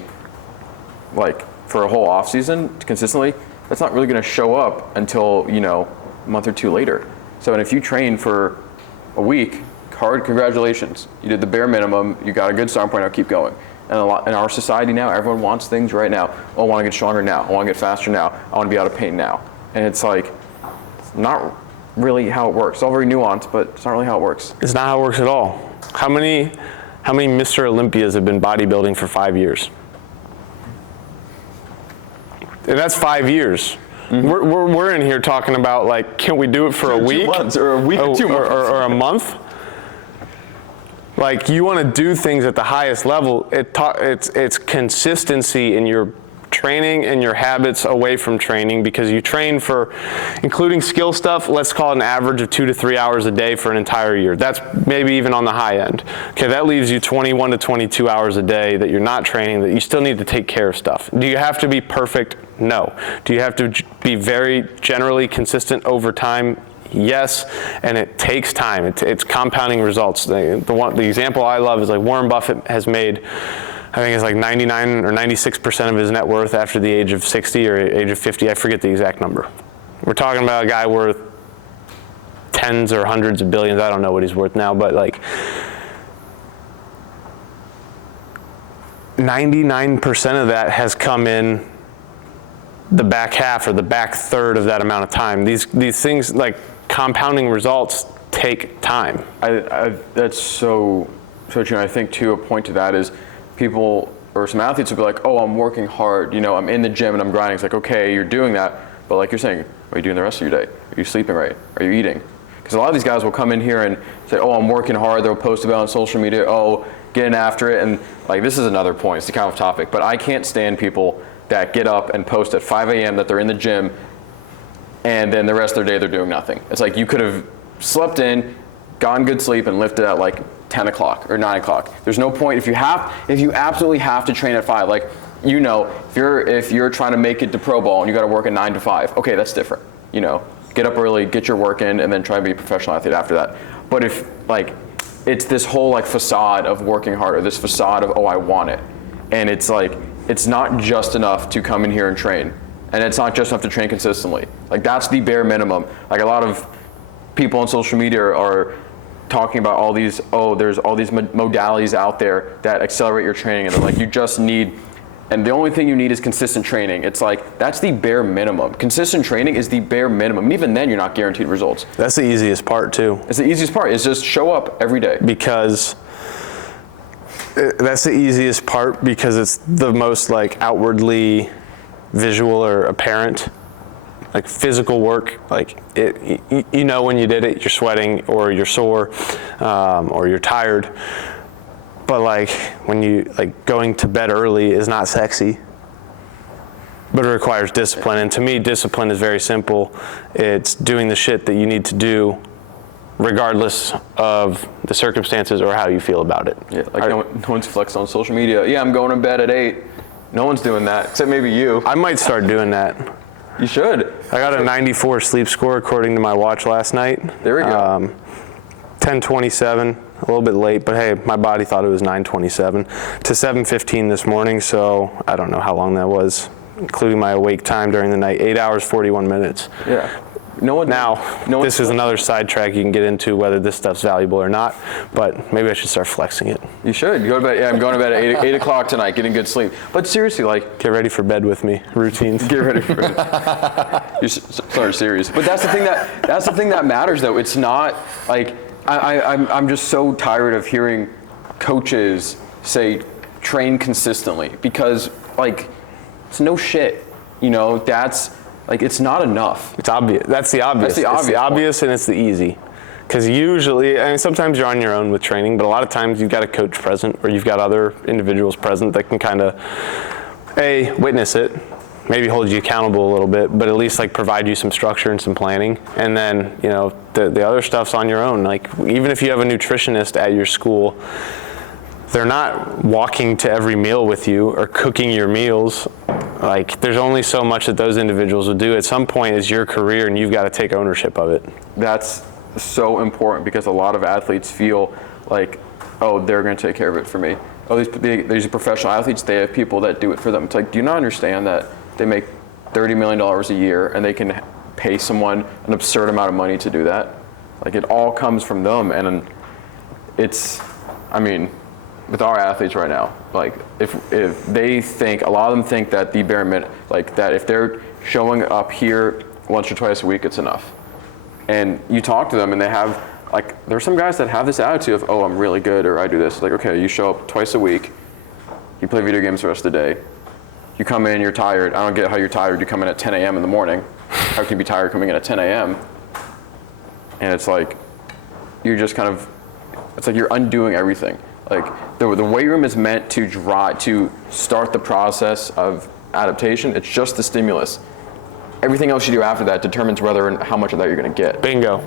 like for a whole off season consistently, that's not really going to show up until a month or 2 later. So, and if you train for a week hard, congratulations, you did the bare minimum, you got a good starting point, now keep going. And in our society now, everyone wants things right now. Oh, I want to get stronger now, I want to get faster now, I want to be out of pain now. And it's like, it's not really how it works. It's all very nuanced, but it's not really how it works. It's not how it works at all. How many Mr. Olympias have been bodybuilding for 5 years? And that's 5 years. Mm-hmm. We're in here talking about like, can we do it for a week? 2 months, or a week, 2 months. Or a month? Like, you want to do things at the highest level. It's consistency in your training and your habits away from training, because you train for, including skill stuff, let's call it an average of 2 to 3 hours a day for an entire year. That's maybe even on the high end. Okay, that leaves you 21 to 22 hours a day that you're not training, that you still need to take care of stuff. Do you have to be perfect? No. Do you have to be very generally consistent over time? Yes, and it takes time. It's compounding results. The example I love is like Warren Buffett has made, I think it's like 99 or 96% of his net worth after the age of 60 or age of 50. I forget the exact number. We're talking about a guy worth tens or hundreds of billions. I don't know what he's worth now, but like 99% of that has come in the back half or the back third of that amount of time. These things, like compounding results, take time. That's so true. I think too, a point to that is people or some athletes will be like, oh, I'm working hard, I'm in the gym and I'm grinding. It's like, okay, you're doing that, but like you're saying, what are you doing the rest of your day? Are you sleeping right? Are you eating? Because a lot of these guys will come in here and say, oh, I'm working hard. They'll post about it on social media, oh, getting after it. And like, this is another point, it's the kind of topic, but I can't stand people that get up and post at 5 a.m. that they're in the gym, and then the rest of their day they're doing nothing. It's like, you could have slept in, gotten good sleep, and lifted at like 10 o'clock or 9 o'clock. There's no point. If you absolutely have to train at 5, like, if you're trying to make it to pro ball and you got to work at 9 to 5, okay, that's different. Get up early, get your work in, and then try to be a professional athlete after that. But if like, it's this whole like facade of working harder, this facade of, oh, I want it. And it's like, it's not just enough to come in here and train. And it's not just enough to train consistently. Like, that's the bare minimum. Like, a lot of people on social media are talking about all these, there's all these modalities out there that accelerate your training. And they're like, you just need, and the only thing you need is consistent training. It's like, that's the bare minimum. Consistent training is the bare minimum. And even then, you're not guaranteed results. That's the easiest part too. It's the easiest part, is just show up every day. That's the easiest part because it's the most like outwardly visual or apparent, like physical work. Like when you did it, you're sweating or you're sore or you're tired. But like when you going to bed early is not sexy, but it requires discipline. And to me, discipline is very simple. It's doing the shit that you need to do regardless of the circumstances or how you feel about it. Yeah, like no one's flexing on social media. Yeah, I'm going to bed at 8. No one's doing that, except maybe you. I might start doing that. You should. I got a 94 sleep score according to my watch last night. There we go. 10:27, a little bit late, but hey, my body thought it was 9:27 to 7:15 this morning, so I don't know how long that was, including my awake time during the night, 8 hours, 41 minutes. Yeah. This is another sidetrack you can get into, whether this stuff's valuable or not, but maybe I should start flexing it. You should. Go to bed. Yeah, I'm going to bed at 8 o'clock tonight, getting good sleep. But seriously, like... Get ready for bed with me, routines. Get ready for it. You're sorry, serious. But that's the thing that matters, though. It's not, like, I'm just so tired of hearing coaches say, train consistently, because, like, it's no shit. You know, that's... Like, it's not enough. It's obvious. That's the obvious. It's the obvious and it's the easy. Because usually, I mean, sometimes you're on your own with training, but a lot of times you've got a coach present or you've got other individuals present that can kind of, witness it, maybe hold you accountable a little bit, but at least like provide you some structure and some planning. And then, you know, the other stuff's on your own. Like, even if you have a nutritionist at your school, they're not walking to every meal with you or cooking your meals. Like, there's only so much that those individuals will do. At some point, it's your career and you've got to take ownership of it. That's so important, because a lot of athletes feel like, oh, they're going to take care of it for me. Oh, these professional athletes, they have people that do it for them. It's like, do you not understand that they make $30 million a year and they can pay someone an absurd amount of money to do that? Like, it all comes from them. And it's, I mean, with our athletes right now, like, if they think, a lot of them think that the bare minimum, like, that if they're showing up here once or twice a week, it's enough. And you talk to them and they have, like, there's some guys that have this attitude of, oh, I'm really good, or I do this. It's like, okay, you show up twice a week, you play video games the rest of the day, you come in, you're tired. I don't get how you're tired. You come in at 10 a.m. in the morning. How can you be tired coming in at 10 a.m.? And it's like, you're just kind of, it's like you're undoing everything. Like, the weight room is meant to start the process of adaptation. It's just the stimulus. Everything else you do after that determines whether and how much of that you're going to get. Bingo.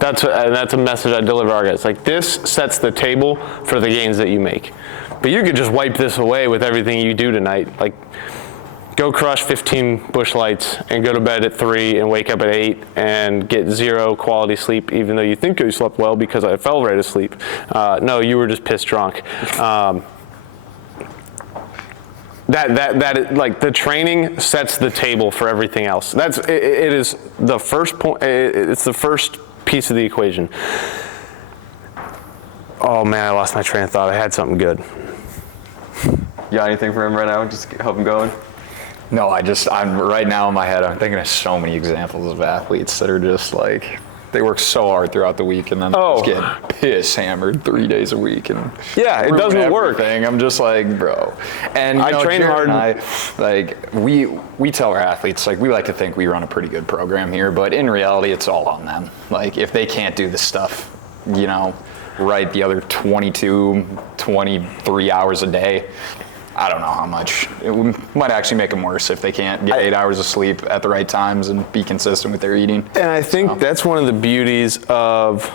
That's a message I deliver our guys. Like, this sets the table for the gains that you make. But you could just wipe this away with everything you do tonight. Like, go crush 15 bush lights and go to bed at 3 and wake up at 8 and get 0 quality sleep, even though you think you slept well because I fell right asleep. No, you were just pissed drunk. Like, the training sets the table for everything else. It is the first point. It's the first piece of the equation. Oh man, I lost my train of thought. I had something good. You got anything for him right now? Just help him going. No, I'm right now in my head, I'm thinking of so many examples of athletes that are just like, they work so hard throughout the week and then just get piss hammered 3 days a week. And yeah, it doesn't work. I'm just like, bro. And I train hard. And we tell our athletes, like, we like to think we run a pretty good program here, but in reality, it's all on them. Like, if they can't do the stuff, you know, right, the other 22, 23 hours a day, I don't know how much. It might actually make them worse if they can't get 8 hours of sleep at the right times and be consistent with their eating. And I think that's one of the beauties of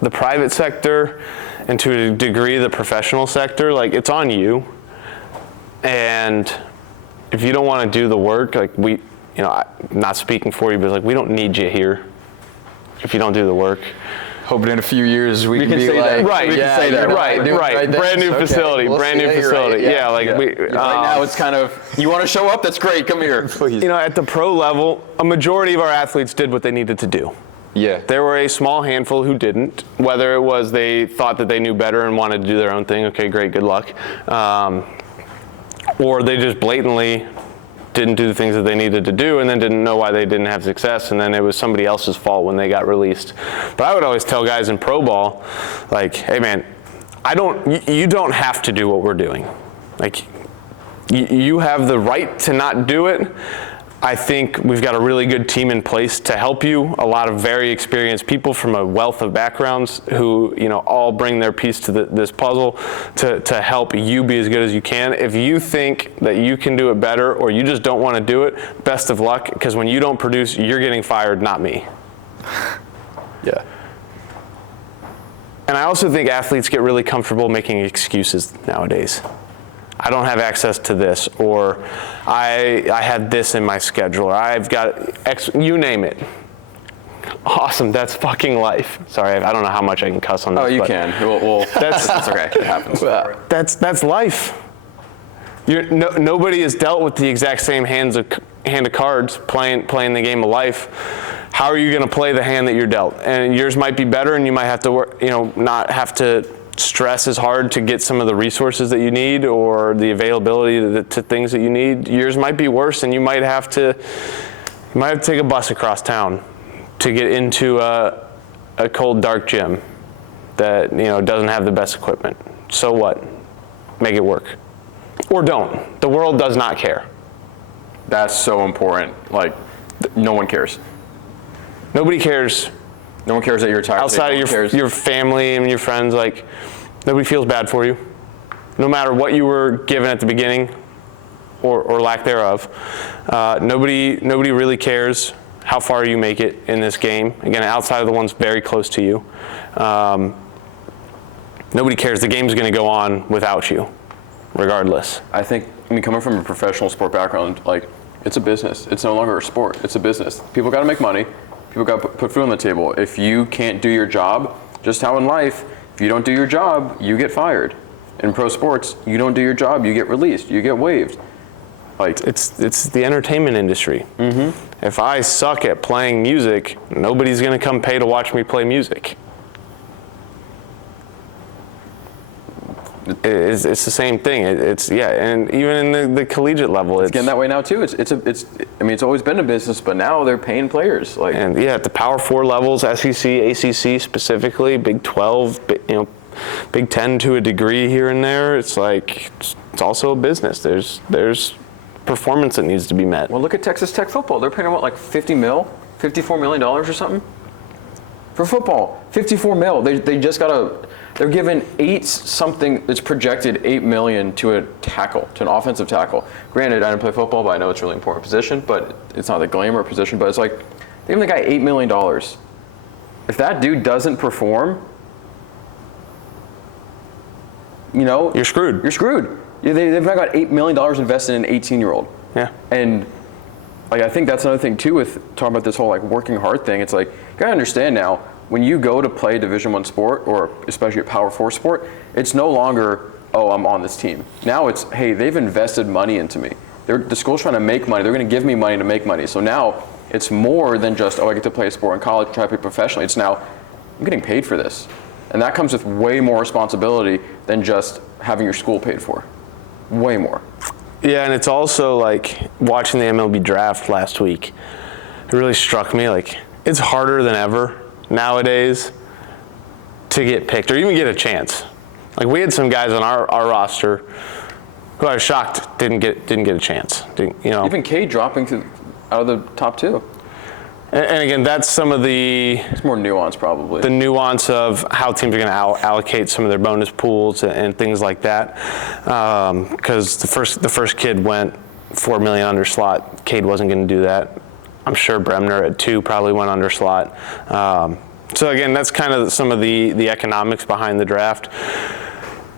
the private sector and to a degree the professional sector. Like, it's on you. And if you don't want to do the work, like, I'm not speaking for you, but like, we don't need you here if you don't do the work. Hoping in a few years we can be say like, that. Right, we can say that. Right. Brand new facility, brand new facility. Right, yeah. Right now it's kind of, you want to show up? That's great. Come here. Please. You know, at the pro level, a majority of our athletes did what they needed to do. Yeah. There were a small handful who didn't, whether it was they thought that they knew better and wanted to do their own thing. Okay, great, good luck. Or they just blatantly didn't do the things that they needed to do and then didn't know why they didn't have success, and then it was somebody else's fault when they got released. But I would always tell guys in pro ball, like, hey man, you don't have to do what we're doing. Like, you have the right to not do it, I think we've got a really good team in place to help you. A lot of very experienced people from a wealth of backgrounds who, all bring their piece to this puzzle to help you be as good as you can. If you think that you can do it better or you just don't want to do it, best of luck, because when you don't produce, you're getting fired, not me. Yeah. And I also think athletes get really comfortable making excuses nowadays. I don't have access to this, or I had this in my schedule, or I've got X, you name it. Awesome, that's fucking life. Sorry, I don't know how much I can cuss on this. Oh, you can. Well, that's okay. It happens. That's life. Nobody has dealt with the exact same hand of cards playing the game of life. How are you going to play the hand that you're dealt? And yours might be better, and you might have to work, not have to stress as hard to get some of the resources that you need or the availability to things that you need. Yours might be worse, and you might have to take a bus across town to get into a cold, dark gym that doesn't have the best equipment. So what? Make it work, or don't. The world does not care. That's so important. Like, no one cares. Nobody cares. No one cares that you're tired. Outside of your family and your friends, like, nobody feels bad for you. No matter what you were given at the beginning or lack thereof, nobody really cares how far you make it in this game. Again, outside of the ones very close to you. Nobody cares. The game's going to go on without you, regardless. I think, coming from a professional sport background, like, it's a business. It's no longer a sport. It's a business. People got to make money. People got to put food on the table. If you can't do your job, just how in life, if you don't do your job, you get fired. In pro sports, you don't do your job, you get released, you get waived. Like, it's the entertainment industry. Mm-hmm. If I suck at playing music, nobody's going to come pay to watch me play music. It's the same thing. And even in the collegiate level, it's getting that way now too. It's always been a business, but now they're paying players. Like, and at the Power 4 levels, SEC, ACC specifically, Big 12, Big 10 to a degree here and there. It's like it's also a business. There's performance that needs to be met. Well, look at Texas Tech football. They're paying what, like $54 million or something for football. $54 million. They just got They're giving it's projected $8 million to a tackle, to an offensive tackle. Granted, I didn't play football, but I know it's a really important position, but it's not the glamour position, but it's like, they give the guy $8 million. If that dude doesn't perform, you're screwed. You're screwed. They've now got $8 million invested in an 18-year-old. Yeah. And like, I think that's another thing too with talking about this whole like working hard thing. It's like, you gotta understand now, when you go to play a Division I sport, or especially a Power 4 sport, it's no longer, oh, I'm on this team. Now it's, hey, they've invested money into me. The school's trying to make money. They're going to give me money to make money. So now it's more than just, oh, I get to play a sport in college and try to play professionally. It's now, I'm getting paid for this. And that comes with way more responsibility than just having your school paid for. Way more. Yeah, and it's also like watching the MLB draft last week. It really struck me, like, it's harder than ever nowadays to get picked or even get a chance. Like, we had some guys on our roster who I was shocked didn't get a chance. Even Cade dropping out of the top two. And again, that's some of it's more nuance probably. The nuance of how teams are going to allocate some of their bonus pools and things like that. Because the first kid went $4 million under slot. Cade wasn't going to do that. I'm sure Bremner at 2 probably went under slot. So again, that's kind of some of the economics behind the draft.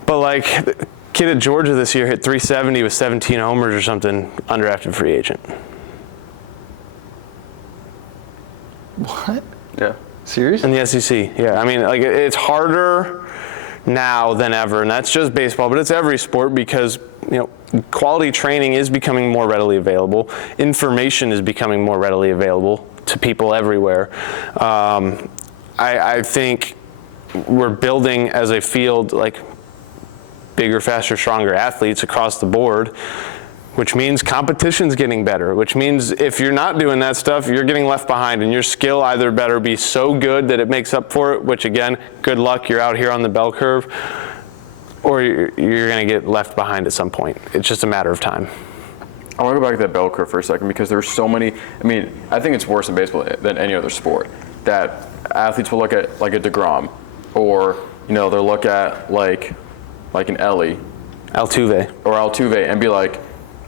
But like, the kid at Georgia this year hit 370 with 17 homers or something, undrafted free agent. What? Yeah. Seriously? In the SEC, yeah. I mean, like, it's harder now than ever, and that's just baseball, but it's every sport because, quality training is becoming more readily available. Information is becoming more readily available to people everywhere. I think we're building as a field, like, bigger, faster, stronger athletes across the board, which means competition's getting better, which means if you're not doing that stuff, you're getting left behind, and your skill either better be so good that it makes up for it, which again, good luck, you're out here on the bell curve, or you're going to get left behind at some point. It's just a matter of time. I want to go back to that bell curve for a second because there's so many. I mean, I think it's worse in baseball than any other sport. That athletes will look at like a DeGrom, or they'll look at like an Ellie, Altuve, and be like,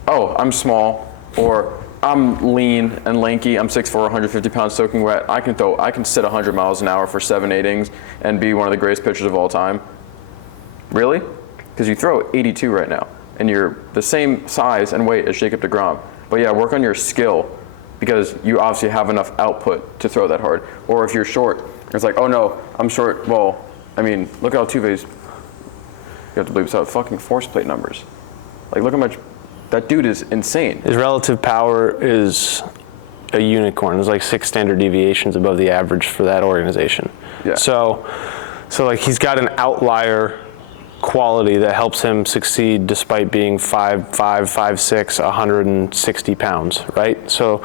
oh, I'm small, or I'm lean and lanky. I'm 6'4", 150 pounds, soaking wet. I can sit 100 miles an hour for 7 innings and be one of the greatest pitchers of all time. Really? Because you throw 82 right now, and you're the same size and weight as Jacob deGrom. But yeah, work on your skill, because you obviously have enough output to throw that hard. Or if you're short, it's like, oh no, I'm short. Well, I mean, look at Altuve's. You have to believe it's fucking force plate numbers. Like, look how much. That dude is insane. His relative power is a unicorn. There's like 6 standard deviations above the average for that organization. Yeah. So like he's got an outlier quality that helps him succeed despite being 5'5", 5'6", 160 pounds, right? So,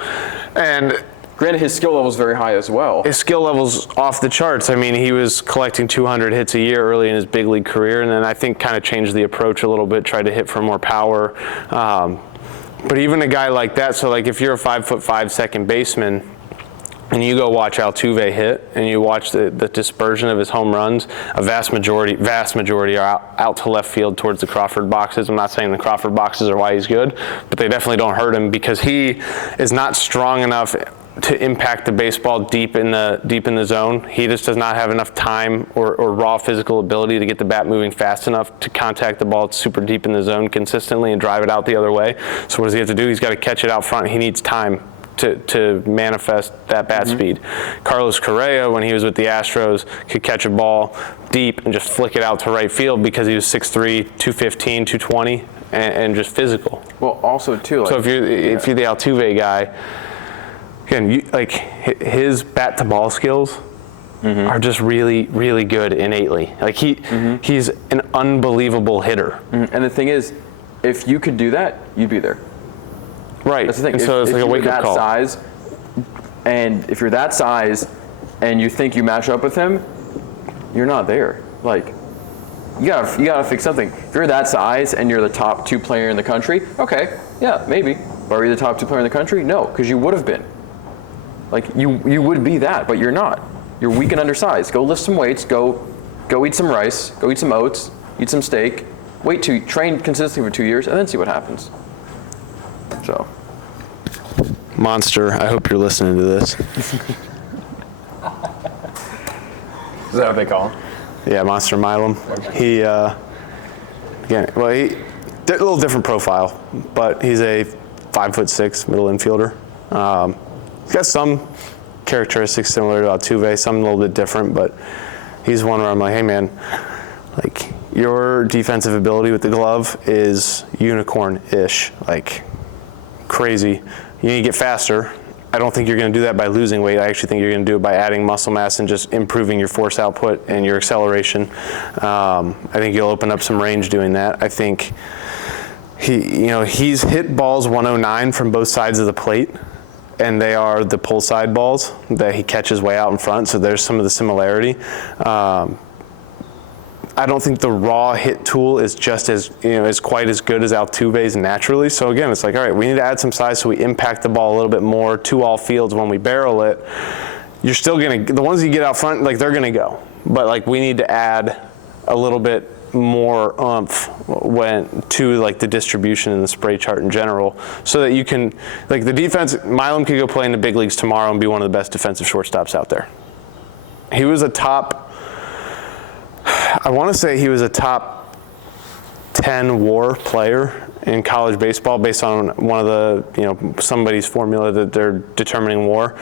and granted, his skill level is very high as well. his skill level's off the charts. I mean, he was collecting 200 hits a year early in his big league career, and then I think kind of changed the approach a little bit, tried to hit for more power. But even a guy like that, so like if you're a 5'5" second baseman, and you go watch Altuve hit, and you watch the dispersion of his home runs, a vast majority are out to left field towards the Crawford boxes. I'm not saying the Crawford boxes are why he's good, but they definitely don't hurt him because he is not strong enough to impact the baseball deep in the zone. He just does not have enough time or raw physical ability to get the bat moving fast enough to contact the ball super deep in the zone consistently and drive it out the other way. So what does he have to do? He's got to catch it out front. He needs time to manifest that bat speed. Carlos Correa, when he was with the Astros, could catch a ball deep and just flick it out to right field because he was 6'3", 215, 220, and just physical. Well, also too. So if you're the Altuve guy, again, his bat to ball skills are just really, really good innately. Like he's an unbelievable hitter. And the thing is, if you could do that, you'd be there. Right. That's the thing. And so it's like a wake-up call. If you're that size, and you think you match up with him, you're not there. Like, you gotta fix something. If you're that size and you're the top 2 player in the country, okay, yeah, maybe. But are you the top 2 player in the country? No, because you would have been. Like you would be that, but you're not. You're weak and undersized. Go lift some weights. Go eat some rice. Go eat some oats. Eat some steak. Train consistently for 2 years, and then see what happens. So, Monster, I hope you're listening to this. Is that what they call him? Yeah, Monster Milam. He, a little different profile, but he's a 5'6" middle infielder. He's got some characteristics similar to Altuve, some a little bit different, but he's one where I'm like, hey man, like your defensive ability with the glove is unicorn-ish, like crazy. You need to get faster. I don't think you're going to do that by losing weight. I actually think you're going to do it by adding muscle mass and just improving your force output and your acceleration. I think you'll open up some range doing that. I think he's hit balls 109 from both sides of the plate, and they are the pull side balls that he catches way out in front. So there's some of the similarity. I don't think the raw hit tool is just as quite as good as Altuve's naturally. So again, it's like, all right, we need to add some size so we impact the ball a little bit more to all fields when we barrel it. You're still the ones you get out front, like they're gonna go, but like we need to add a little bit more oomph to like the distribution and the spray chart in general, so that you can, like the defense. Milam could go play in the big leagues tomorrow and be one of the best defensive shortstops out there. He was a top. I want to say he was a top 10 WAR player in college baseball based on one of the, somebody's formula that they're determining WAR.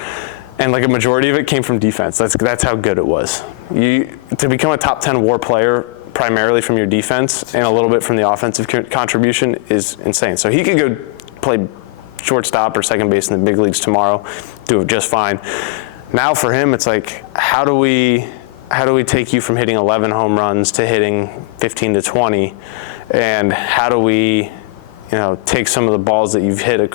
And like a majority of it came from defense. That's how good it was. To become a top 10 WAR player primarily from your defense and a little bit from the offensive contribution is insane. So he could go play shortstop or second base in the big leagues tomorrow, do it just fine. Now for him, it's like, how do we take you from hitting 11 home runs to hitting 15 to 20? And how do we, take some of the balls that you've hit,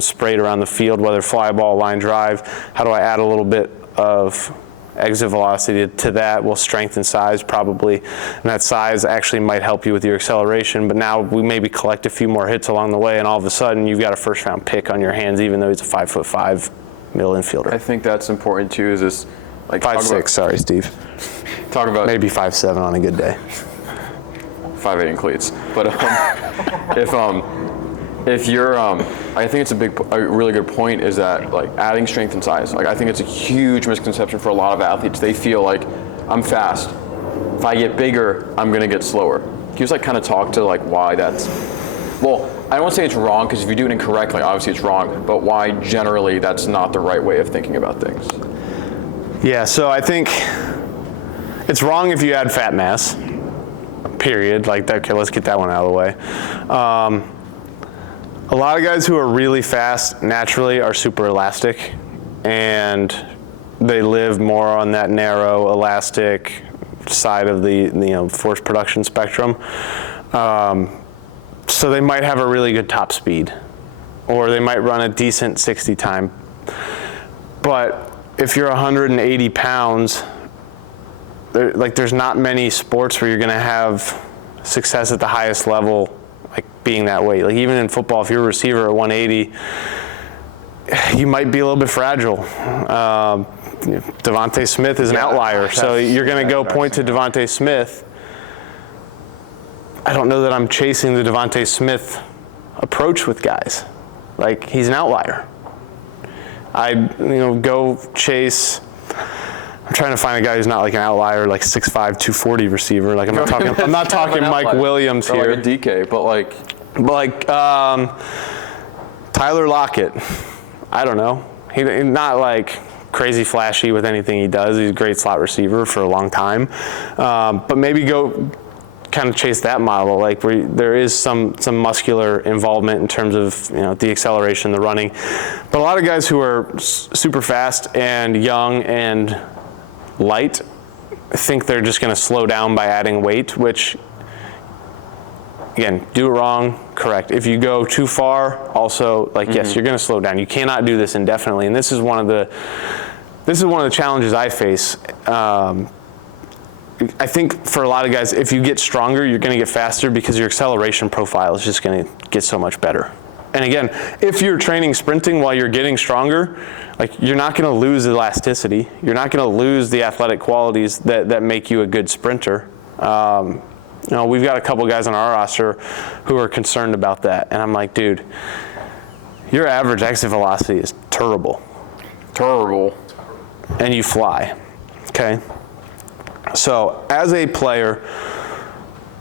sprayed around the field, whether fly ball, line drive, how do I add a little bit of exit velocity to that will strengthen size probably, and that size actually might help you with your acceleration. But now we maybe collect a few more hits along the way, and all of a sudden you've got a first-round pick on your hands, even though he's a 5'5" middle infielder. I think that's important too. Is this like 5'6"? Sorry, Steve. Talk about Maybe 5'7" on a good day. 5'8" in cleats. But if you're, I think it's a really good point is that like adding strength and size. Like I think it's a huge misconception for a lot of athletes. They feel like I'm fast. If I get bigger, I'm gonna get slower. Can you just like kind of talk to like why that's, well, I don't want to say it's wrong because if you do it incorrectly, obviously it's wrong, but why generally that's not the right way of thinking about things? Yeah, so I think it's wrong if you add fat mass, period. Like, okay, let's get that one out of the way. A lot of guys who are really fast naturally are super elastic, and they live more on that narrow, elastic side of the force production spectrum. So they might have a really good top speed, or they might run a decent 60 time. But if you're 180 pounds, there's not many sports where you're going to have success at the highest level, like being that weight. Like even in football, if you're a receiver at 180, you might be a little bit fragile. Devontae Smith is an outlier, so you're going to go point to Devontae Smith. I don't know that I'm chasing the Devontae Smith approach with guys. Like, he's an outlier. I go chase. I'm trying to find a guy who's not like an outlier, like 6'5", 240 receiver. Like I'm not talking Mike Williams here. Like a DK, but like Tyler Lockett. I don't know. He's not like crazy flashy with anything he does. He's a great slot receiver for a long time. But maybe go kind of chase that model, like where there is some muscular involvement in terms of the acceleration, the running. But a lot of guys who are super fast and young and light think they're just going to slow down by adding weight, which again, do it wrong, correct. If you go too far, also yes, you're going to slow down. You cannot do this indefinitely, and this is one of the challenges I face. I think for a lot of guys, if you get stronger, you're going to get faster because your acceleration profile is just going to get so much better. And again, if you're training sprinting while you're getting stronger, you're not going to lose elasticity. You're not going to lose the athletic qualities that make you a good sprinter. We've got a couple guys on our roster who are concerned about that. And I'm like, dude, your average exit velocity is terrible. Terrible. And you fly, okay? So as a player,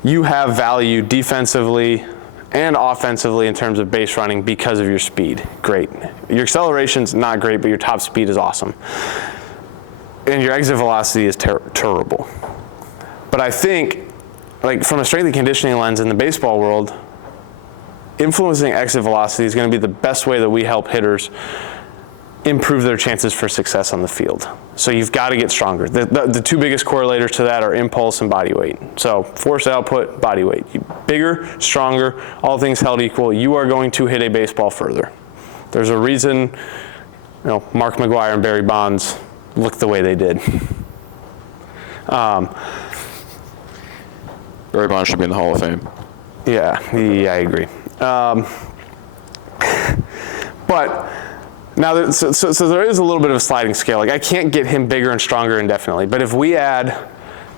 you have value defensively and offensively in terms of base running because of your speed. Great. Your acceleration's not great, but your top speed is awesome. And your exit velocity is terrible. But I think, from a strength and conditioning lens in the baseball world, influencing exit velocity is going to be the best way that we help hitters improve their chances for success on the field. So you've got to get stronger. The two biggest correlators to that are impulse and body weight. So force output, body weight. Bigger, stronger, all things held equal, you are going to hit a baseball further. There's a reason, Mark McGwire and Barry Bonds looked the way they did. Barry Bonds should be in the Hall of Fame. Yeah, I agree. But now, so there is a little bit of a sliding scale. I can't get him bigger and stronger indefinitely, but if we add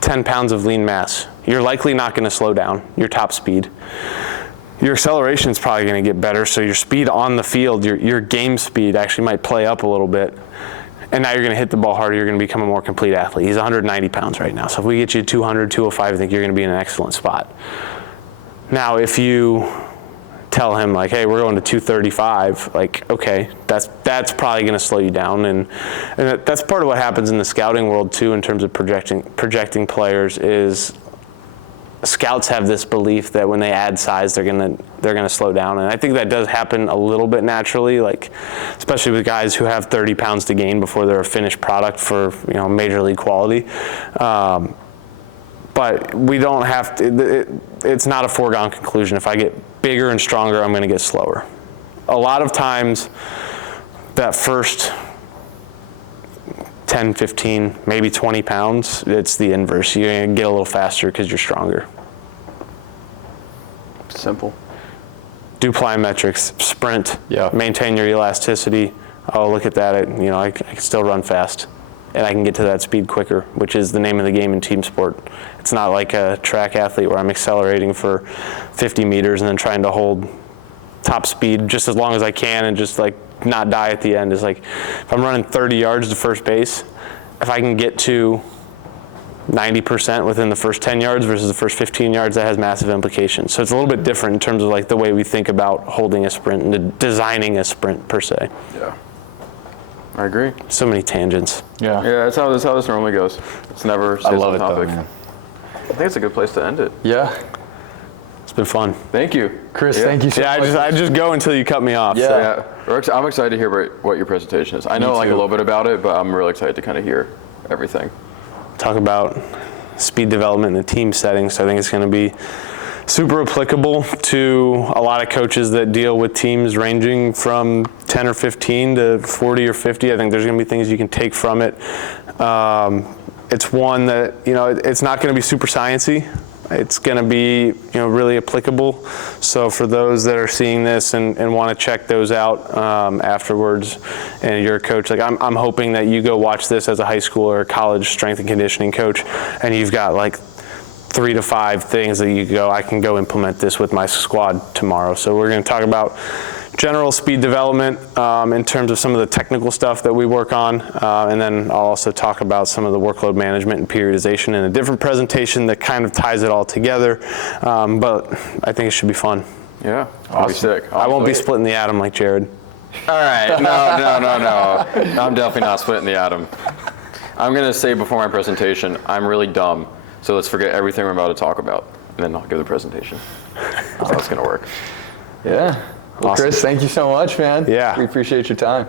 10 pounds of lean mass, you're likely not going to slow down your top speed. Your acceleration is probably going to get better, so your speed on the field, your game speed actually might play up a little bit. And now you're going to hit the ball harder, you're going to become a more complete athlete. He's 190 pounds right now, so if we get you 200, 205, I think you're going to be in an excellent spot. Now, if you tell him hey, we're going to 235, okay, that's probably going to slow you down, and that's part of what happens in the scouting world too, in terms of projecting players. Is scouts have this belief that when they add size, they're gonna slow down, and I think that does happen a little bit naturally, especially with guys who have 30 pounds to gain before they're a finished product for major league quality. But we don't have to. It's not a foregone conclusion. If I get bigger and stronger, I'm going to get slower. A lot of times, that first 10, 15, maybe 20 pounds, it's the inverse. You're going to get a little faster because you're stronger. Simple. Do plyometrics, sprint, Yeah. maintain your elasticity. Oh, look at that. I can still run fast. And I can get to that speed quicker, which is the name of the game in team sport. It's not like a track athlete where I'm accelerating for 50 meters and then trying to hold top speed just as long as I can and just like not die at the end. It's like if I'm running 30 yards to first base, if I can get to 90% within the first 10 yards versus the first 15 yards, that has massive implications. So it's a little bit different in terms of like the way we think about holding a sprint and designing a sprint per se. Yeah. I agree. So many tangents. Yeah. Yeah, that's how this normally goes. It's never I stays love on it though, topic. man. I think it's a good place to end it. Yeah. It's been fun. Thank you. Chris, Yeah. thank you so Yeah, much. I just go until you cut me off. Yeah. So. Yeah, I'm excited to hear what your presentation is. I know like a too. little bit about it, but I'm really excited to kind of hear everything. Talk about speed development in a team setting. So I think it's going to be super applicable to a lot of coaches that deal with teams ranging from 10 or 15 to 40 or 50. I think there's going to be things you can take from it. It's one that, it's not going to be super sciencey. It's going to be, really applicable. So for those that are seeing this and want to check those out afterwards, and you're a coach, like I'm hoping that you go watch this as a high school or college strength and conditioning coach, and you've got like 3 to 5 things that you go, I can go implement this with my squad tomorrow. So we're going to talk about general speed development in terms of some of the technical stuff that we work on, and then I'll also talk about some of the workload management and periodization in a different presentation that kind of ties it all together, but I think it should be fun. Yeah, I'll be sick. I won't be splitting the atom like Jared. All right, no. I'm definitely not splitting the atom. I'm going to say before my presentation, I'm really dumb, so let's forget everything we're about to talk about, and then I'll give the presentation. That's how it's going to work. Yeah. Well, Awesome. Chris, thank you so much, man. Yeah. We appreciate your time.